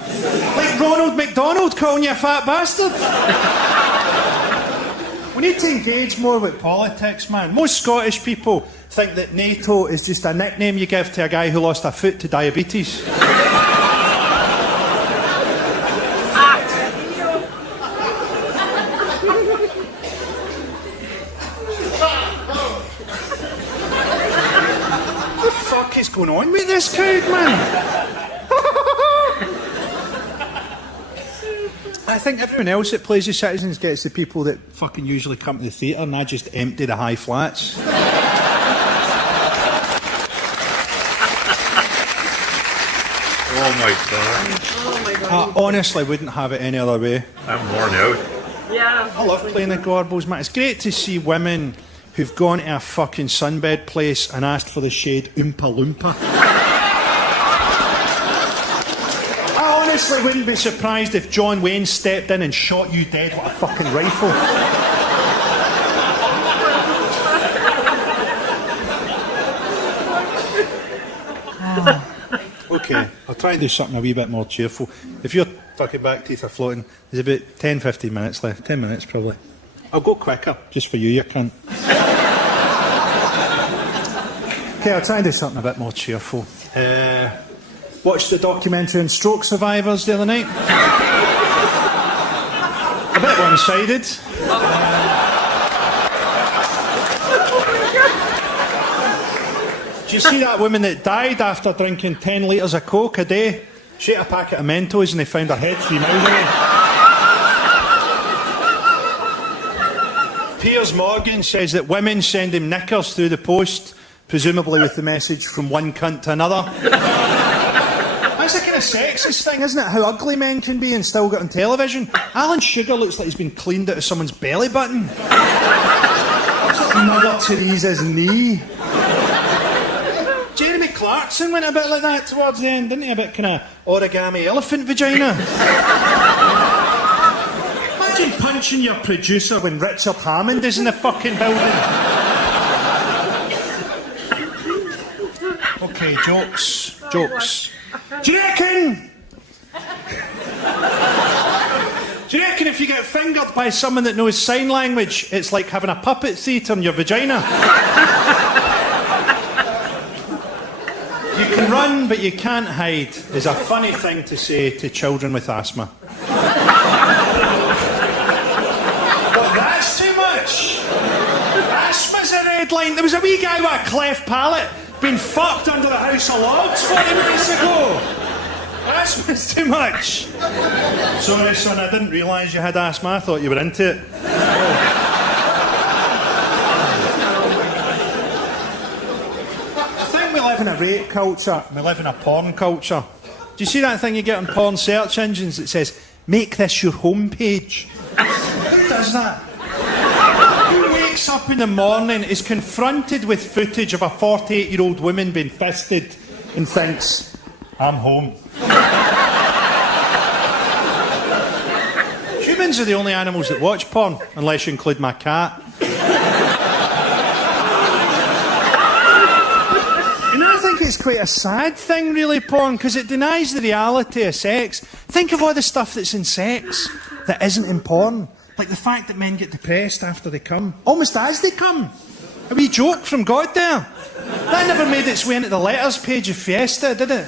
Like Ronald McDonald calling you a fat bastard. We need to engage more with politics, man. Most Scottish people think that NATO is just a nickname you give to a guy who lost a foot to diabetes. What the fuck is going on with this crowd, man? I think everyone else that plays the citizens gets the people that fucking usually come to the theatre, and I just empty the high flats. Oh my god. Oh my god. I honestly wouldn't have it any other way. I'm worn out. Yeah. I love playing the Gorbals, man. It's great to see women who've gone to a fucking sunbed place and asked for the shade Oompa Loompa. I honestly wouldn't be surprised if John Wayne stepped in and shot you dead with a fucking rifle. Okay, I'll try and do something a wee bit more cheerful. If your fucking back teeth are floating, there's about 10-15 minutes left. 10 minutes probably. I'll go quicker, just for you cunt. Okay, I'll try and do something a bit more cheerful. Watched the documentary on stroke survivors the other night. A bit one-sided. Do you see that woman that died after drinking 10 litres of Coke a day? She ate a packet of Mentos and they found her head 3 miles away. Piers Morgan says that women send him knickers through the post, presumably with the message from one cunt to another. That's a kind of sexist thing, isn't it? How ugly men can be and still get on television. Alan Sugar looks like he's been cleaned out of someone's belly button. Looks like Mother Teresa's knee. Jeremy Clarkson went a bit like that towards the end, didn't he? A bit kind of origami elephant vagina. Imagine punching your producer when Richard Hammond is in the fucking building. Okay, jokes. Jokes. Do you reckon if you get fingered by someone that knows sign language, it's like having a puppet theatre in your vagina? You can run, but you can't hide, is a funny thing to say to children with asthma. But that's too much. Asthma's a red line. There was a wee guy with a cleft palate being fucked under the House of Lords 40 minutes ago. Asthma's too much. Sorry, son, I didn't realise you had asthma. I thought you were into it. We live in a rape culture, we live in a porn culture. Do you see that thing you get on porn search engines that says, make this your homepage? Who does that? Who wakes up in the morning, is confronted with footage of a 48-year-old woman being fisted and thinks, I'm home? Humans are the only animals that watch porn, unless you include my cat. It's quite a sad thing, really, porn, because it denies the reality of sex. Think of all the stuff that's in sex that isn't in porn. Like the fact that men get depressed after they come, almost as they come. A wee joke from God there. That never made its way into the letters page of Fiesta, did it?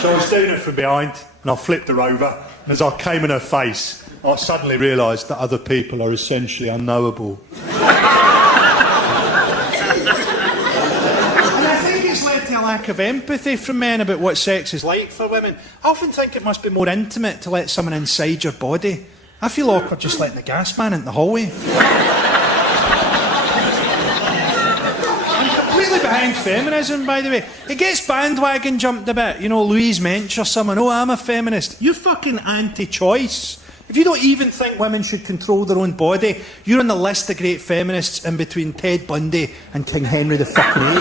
So I was down it from behind, and I flipped her over, and as I came in her face, I suddenly realised that other people are essentially unknowable. A lack of empathy from men about what sex is like for women. I often think it must be more intimate to let someone inside your body. I feel awkward just letting the gas man into the hallway. I'm completely behind feminism, by the way. It gets bandwagon jumped a bit. You know, Louise Mensch or someone, oh, I'm a feminist. You're fucking anti-choice. If you don't even think women should control their own body, you're on the list of great feminists in between Ted Bundy and King Henry the fucking VIII.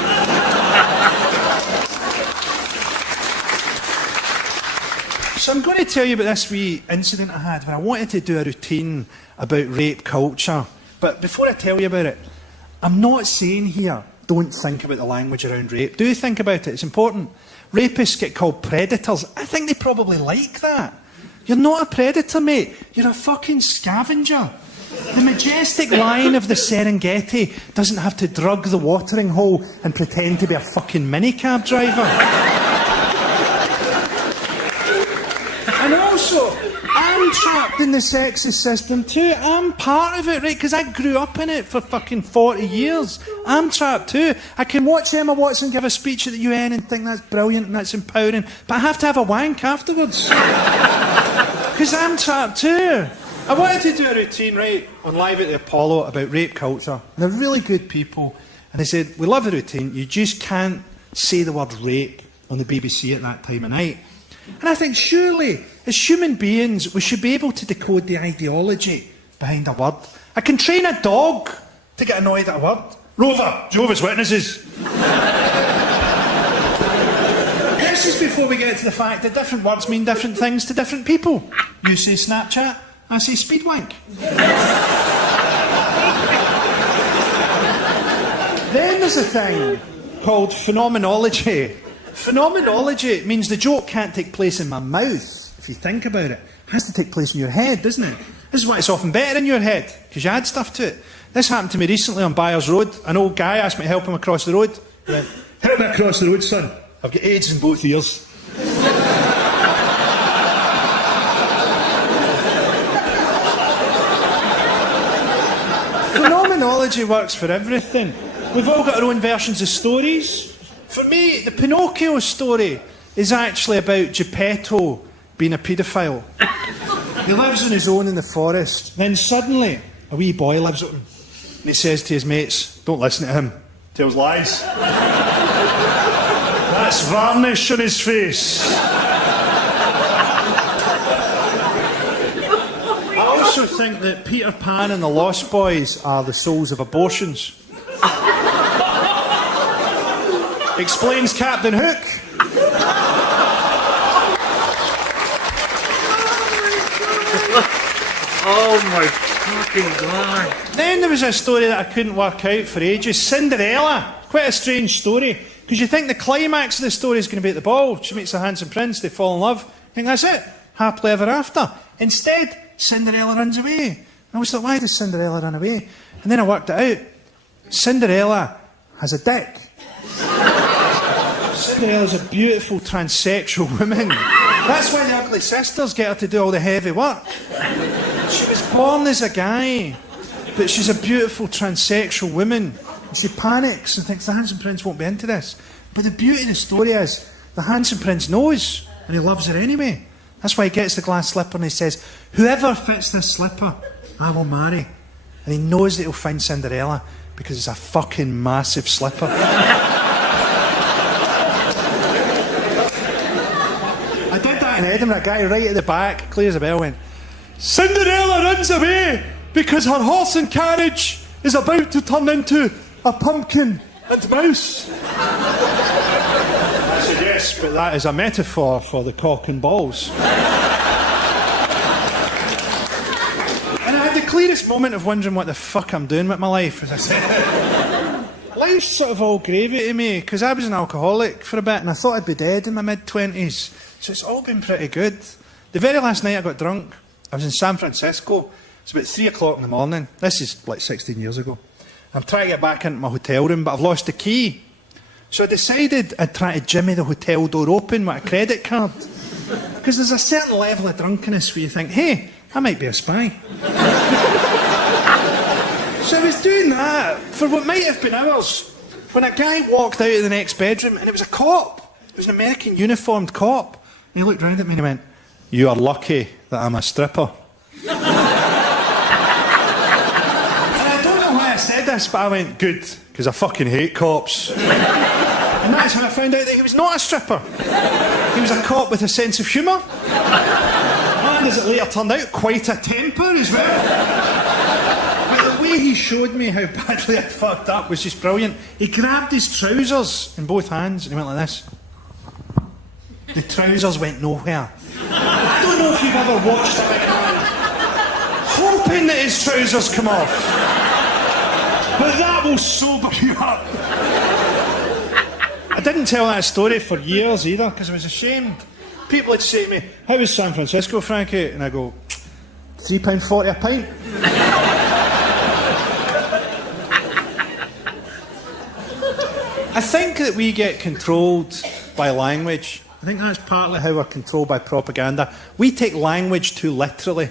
So I'm going to tell you about this wee incident I had where I wanted to do a routine about rape culture. But before I tell you about it, I'm not saying here, don't think about the language around rape. Do think about it, it's important. Rapists get called predators. I think they probably like that. You're not a predator, mate. You're a fucking scavenger. The majestic lion of the Serengeti doesn't have to drug the watering hole and pretend to be a fucking minicab driver. And also, I'm trapped in the sexist system too. I'm part of it, right? Because I grew up in it for fucking 40 years. I'm trapped too. I can watch Emma Watson give a speech at the UN and think that's brilliant and that's empowering, but I have to have a wank afterwards. Because I'm trapped too. I wanted to do a routine, right, on Live at the Apollo about rape culture. And they're really good people. And they said, we love the routine, you just can't say the word rape on the BBC at that time of night. And I think, surely, as human beings, we should be able to decode the ideology behind a word. I can train a dog to get annoyed at a word. Rover, Jehovah's Witnesses. This is before we get to the fact that different words mean different things to different people. You say Snapchat, I say speedwank. Then there's a thing called phenomenology. Phenomenology means the joke can't take place in my mouth, if you think about it. It has to take place in your head, doesn't it? This is why it's often better in your head, because you add stuff to it. This happened to me recently on Byers Road. An old guy asked me to help him across the road. He went, help me across the road, son. I've got AIDS in both ears. Phenomenology works for everything. We've all got our own versions of stories. For me, the Pinocchio story is actually about Geppetto being a paedophile. He lives on his own in the forest. Then suddenly, a wee boy lives with him. And he says to his mates, don't listen to him. Tells lies. That's varnish on his face. I also think that Peter Pan and the Lost Boys are the souls of abortions. Explains Captain Hook. Oh my fucking god. Then there was a story that I couldn't work out for ages. Cinderella. Quite a strange story. Because you think the climax of the story is going to be at the ball. She meets a handsome prince, they fall in love. You think that's it. Happily ever after. Instead, Cinderella runs away. And I was like, why does Cinderella run away? And then I worked it out. Cinderella has a dick. Cinderella's a beautiful transsexual woman. That's why the ugly sisters get her to do all the heavy work. She was born as a guy, but she's a beautiful transsexual woman. And she panics and thinks the handsome prince won't be into this. But the beauty of the story is, the handsome prince knows, and he loves her anyway. That's why he gets the glass slipper and he says, whoever fits this slipper, I will marry. And he knows that he'll find Cinderella because it's a fucking massive slipper. I did that in Edinburgh. A guy right at the back, clear as a bell, went, Cinderella runs away because her horse and carriage is about to turn into a pumpkin and mouse. I said, yes, but that is a metaphor for the cock and balls. And I had the clearest moment of wondering what the fuck I'm doing with my life, as I said. Life's sort of all gravy to me, because I was an alcoholic for a bit and I thought I'd be dead in my mid-20s. So it's all been pretty good. The very last night I got drunk, I was in San Francisco. It's about 3 o'clock in the morning. This is like 16 years ago. I'm trying to get back into my hotel room, but I've lost the key. So I decided I'd try to jimmy the hotel door open with a credit card. Because there's a certain level of drunkenness where you think, hey, I might be a spy. So I was doing that for what might have been hours, when a guy walked out of the next bedroom and it was a cop. It was an American uniformed cop. And he looked round at me and he went, you are lucky that I'm a stripper. And I don't know why I said this, but I went, good, because I fucking hate cops. And that's how I found out that he was not a stripper. He was a cop with a sense of humour. And as it later turned out, quite a temper as well. But the way he showed me how badly I fucked up was just brilliant. He grabbed his trousers in both hands and he went like this. The trousers went nowhere. know if you've ever watched a big man hoping that his trousers come off. But that will sober you up. I didn't tell that story for years either, because I was ashamed. People would say to me, how was San Francisco, Frankie? And I go, £3.40 a pint. I think that we get controlled by language. I think that's partly how we're controlled by propaganda. We take language too literally.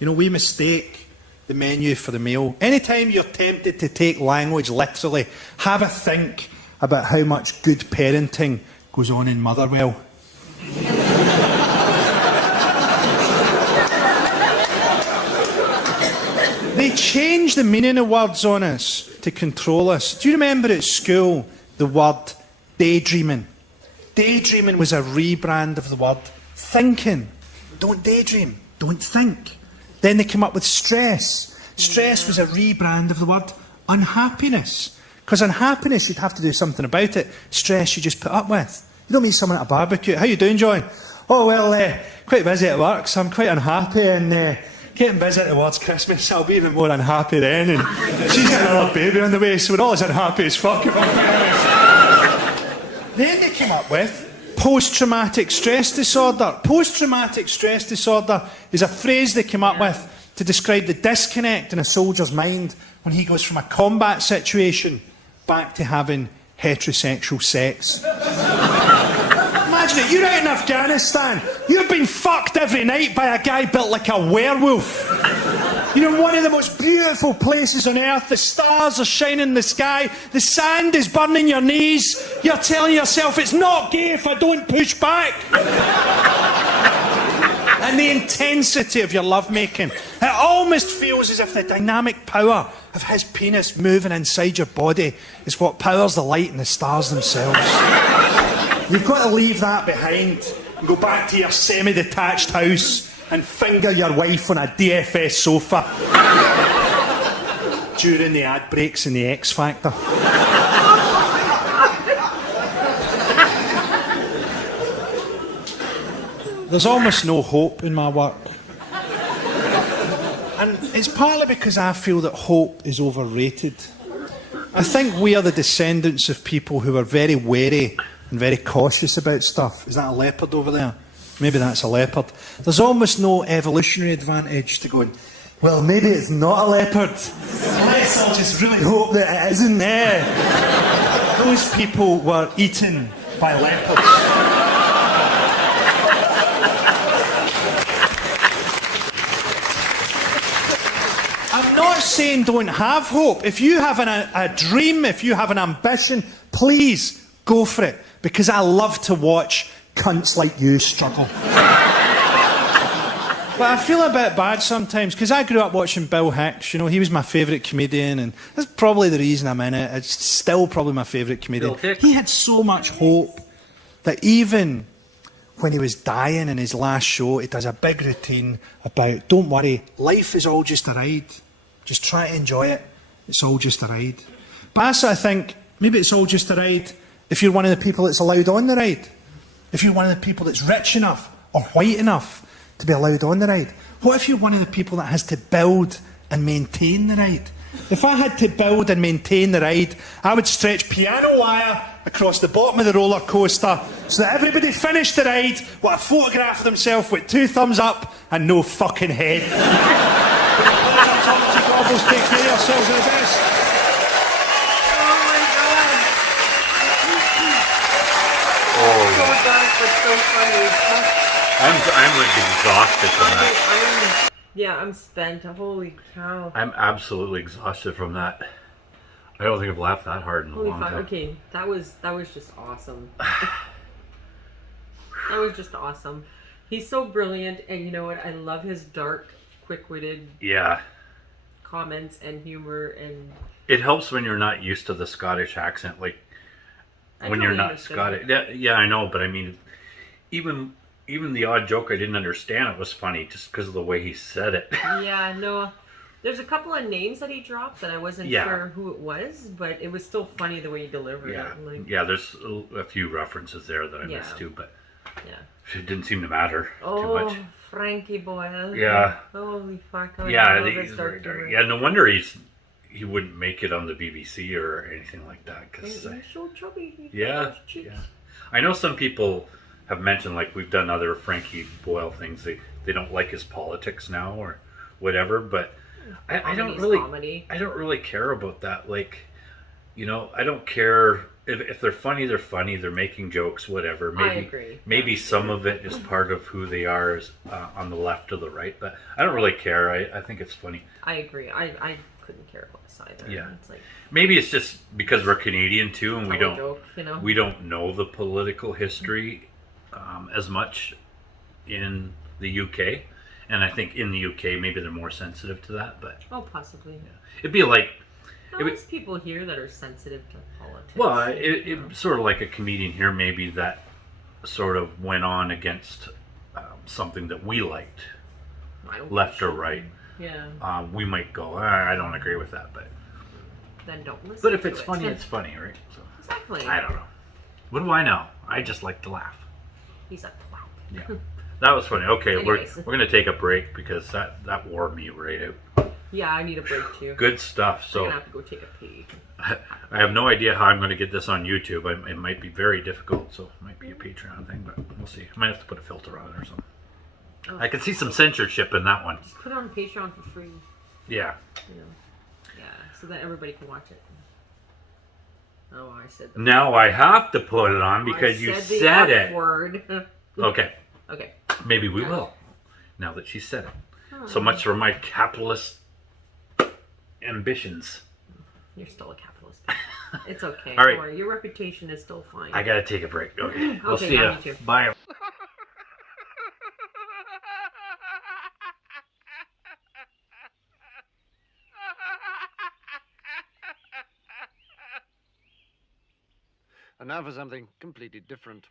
You know, we mistake the menu for the meal. Anytime you're tempted to take language literally, have a think about how much good parenting goes on in Motherwell. They change the meaning of words on us to control us. Do you remember at school the word daydreaming? Daydreaming was a rebrand of the word thinking. Don't daydream, don't think. Then they came up with stress. Stress was a rebrand of the word unhappiness. Because unhappiness, you'd have to do something about it. Stress, you just put up with. You don't meet someone at a barbecue. How you doing, John? Oh, well, quite busy at work, so I'm quite unhappy, and getting busy towards Christmas, I'll be even more unhappy then. And she's got another baby on the way, so we're all as unhappy as fuck. Then they came up with post-traumatic stress disorder. Post-traumatic stress disorder is a phrase they came up with to describe the disconnect in a soldier's mind when he goes from a combat situation back to having heterosexual sex. Imagine it, you're out in Afghanistan, you've been fucked every night by a guy built like a werewolf. You're in one of the most beautiful places on earth, the stars are shining in the sky, the sand is burning your knees, you're telling yourself it's not gay if I don't push back. And the intensity of your lovemaking, it almost feels as if the dynamic power of his penis moving inside your body is what powers the light and the stars themselves. You've got to leave that behind and go back to your semi-detached house and finger your wife on a DFS sofa during the ad breaks in the X Factor. There's almost no hope in my work. And it's partly because I feel that hope is overrated. I think we are the descendants of people who are very wary and very cautious about stuff. Is that a leopard over there? Maybe that's a leopard. There's almost no evolutionary advantage to going, well, maybe it's not a leopard. Let's all just really hope that it isn't there. Those people were eaten by leopards. I'm not saying don't have hope. If you have a dream, if you have an ambition, please go for it. Because I love to watch cunts like you struggle. But I feel a bit bad sometimes, because I grew up watching Bill Hicks. You know, he was my favourite comedian, and that's probably the reason I'm in it. It's still probably my favourite comedian. He had so much hope that even when he was dying in his last show, he does a big routine about, don't worry, life is all just a ride. Just try to enjoy it. It's all just a ride. But I sort of think, maybe it's all just a ride if you're one of the people that's allowed on the ride. If you're one of the people that's rich enough or white enough to be allowed on the ride. What if you're one of the people that has to build and maintain the ride? If I had to build and maintain the ride, I would stretch piano wire across the bottom of the roller coaster so that everybody finished the ride with a photograph of themselves with 2 thumbs up and no fucking head. Take care of yourselves at the best. I'm like exhausted from that. I'm spent. Holy cow. I'm absolutely exhausted from that. I don't think I've laughed that hard in a long time. Okay, that was just awesome. That was just awesome. He's so brilliant, and you know what? I love his dark, quick-witted comments and humor, and it helps when you're not used to the Scottish accent, like when you're not Scottish. Yeah, I know, but I mean, even the odd joke I didn't understand, it was funny just because of the way he said it. Yeah, no. There's a couple of names that he dropped that I wasn't sure who it was, but it was still funny the way he delivered it. Yeah, there's a few references there that I missed too, but It didn't seem to matter too Oh, much. Frankie Boyle. Yeah. Holy fuck. I Yeah, love he's his very dark dark. humor. Yeah, no wonder he wouldn't make it on the BBC or anything like that. He's so chubby. He's got Yeah, those cheeks. yeah. I know some people have mentioned, like, we've done other Frankie Boyle things. They don't like his politics now or whatever, but I don't really Comedy. I don't really care about that. Like, I don't care if they're funny. They're funny. They're making jokes, whatever. Maybe I agree. maybe some of it is part of who they are, is on the left or the right. But I don't really care. I think it's funny. I agree. I couldn't care less either. Yeah. It's like Maybe it's just because we're Canadian too, and we tell a don't joke, you know? we don't know the political history as much in the UK. And I think in the UK maybe they're more sensitive to that. But Oh, possibly. it'd be like, There's people here that are sensitive to politics. well, it's sort of like a comedian here maybe that sort of went on against something that we liked, I don't left or give a shit. right. Yeah. We might go, I don't agree with that, but Then don't listen. if to it's it. funny, it's funny, right? So Exactly. I don't know. What do I know? I just like to laugh. He's like, wow. Yeah, that was funny. Okay, Anyways. we're gonna take a break because that wore me right out. Yeah, I need a break too. Good stuff. I'm So gonna have to go take a pee. I have no idea how I'm going to get this on YouTube. It might be very difficult, so it might be a Patreon thing, but we'll see. I might have to put a filter on it or something. Oh, I can see some censorship in that one. Just put it on Patreon for free. Yeah. You know. Yeah, so that everybody can watch it. Oh, I said the Now I have to put it on because you the said F it. word. Okay. Okay. Maybe we will. Now that she said it. Oh, So much for my capitalist ambitions. You're still a capitalist. It's okay. All right. Don't worry. Your reputation is still fine. I got to take a break. Okay. We'll Okay, see yeah, ya. me too. Bye. And now for something completely different.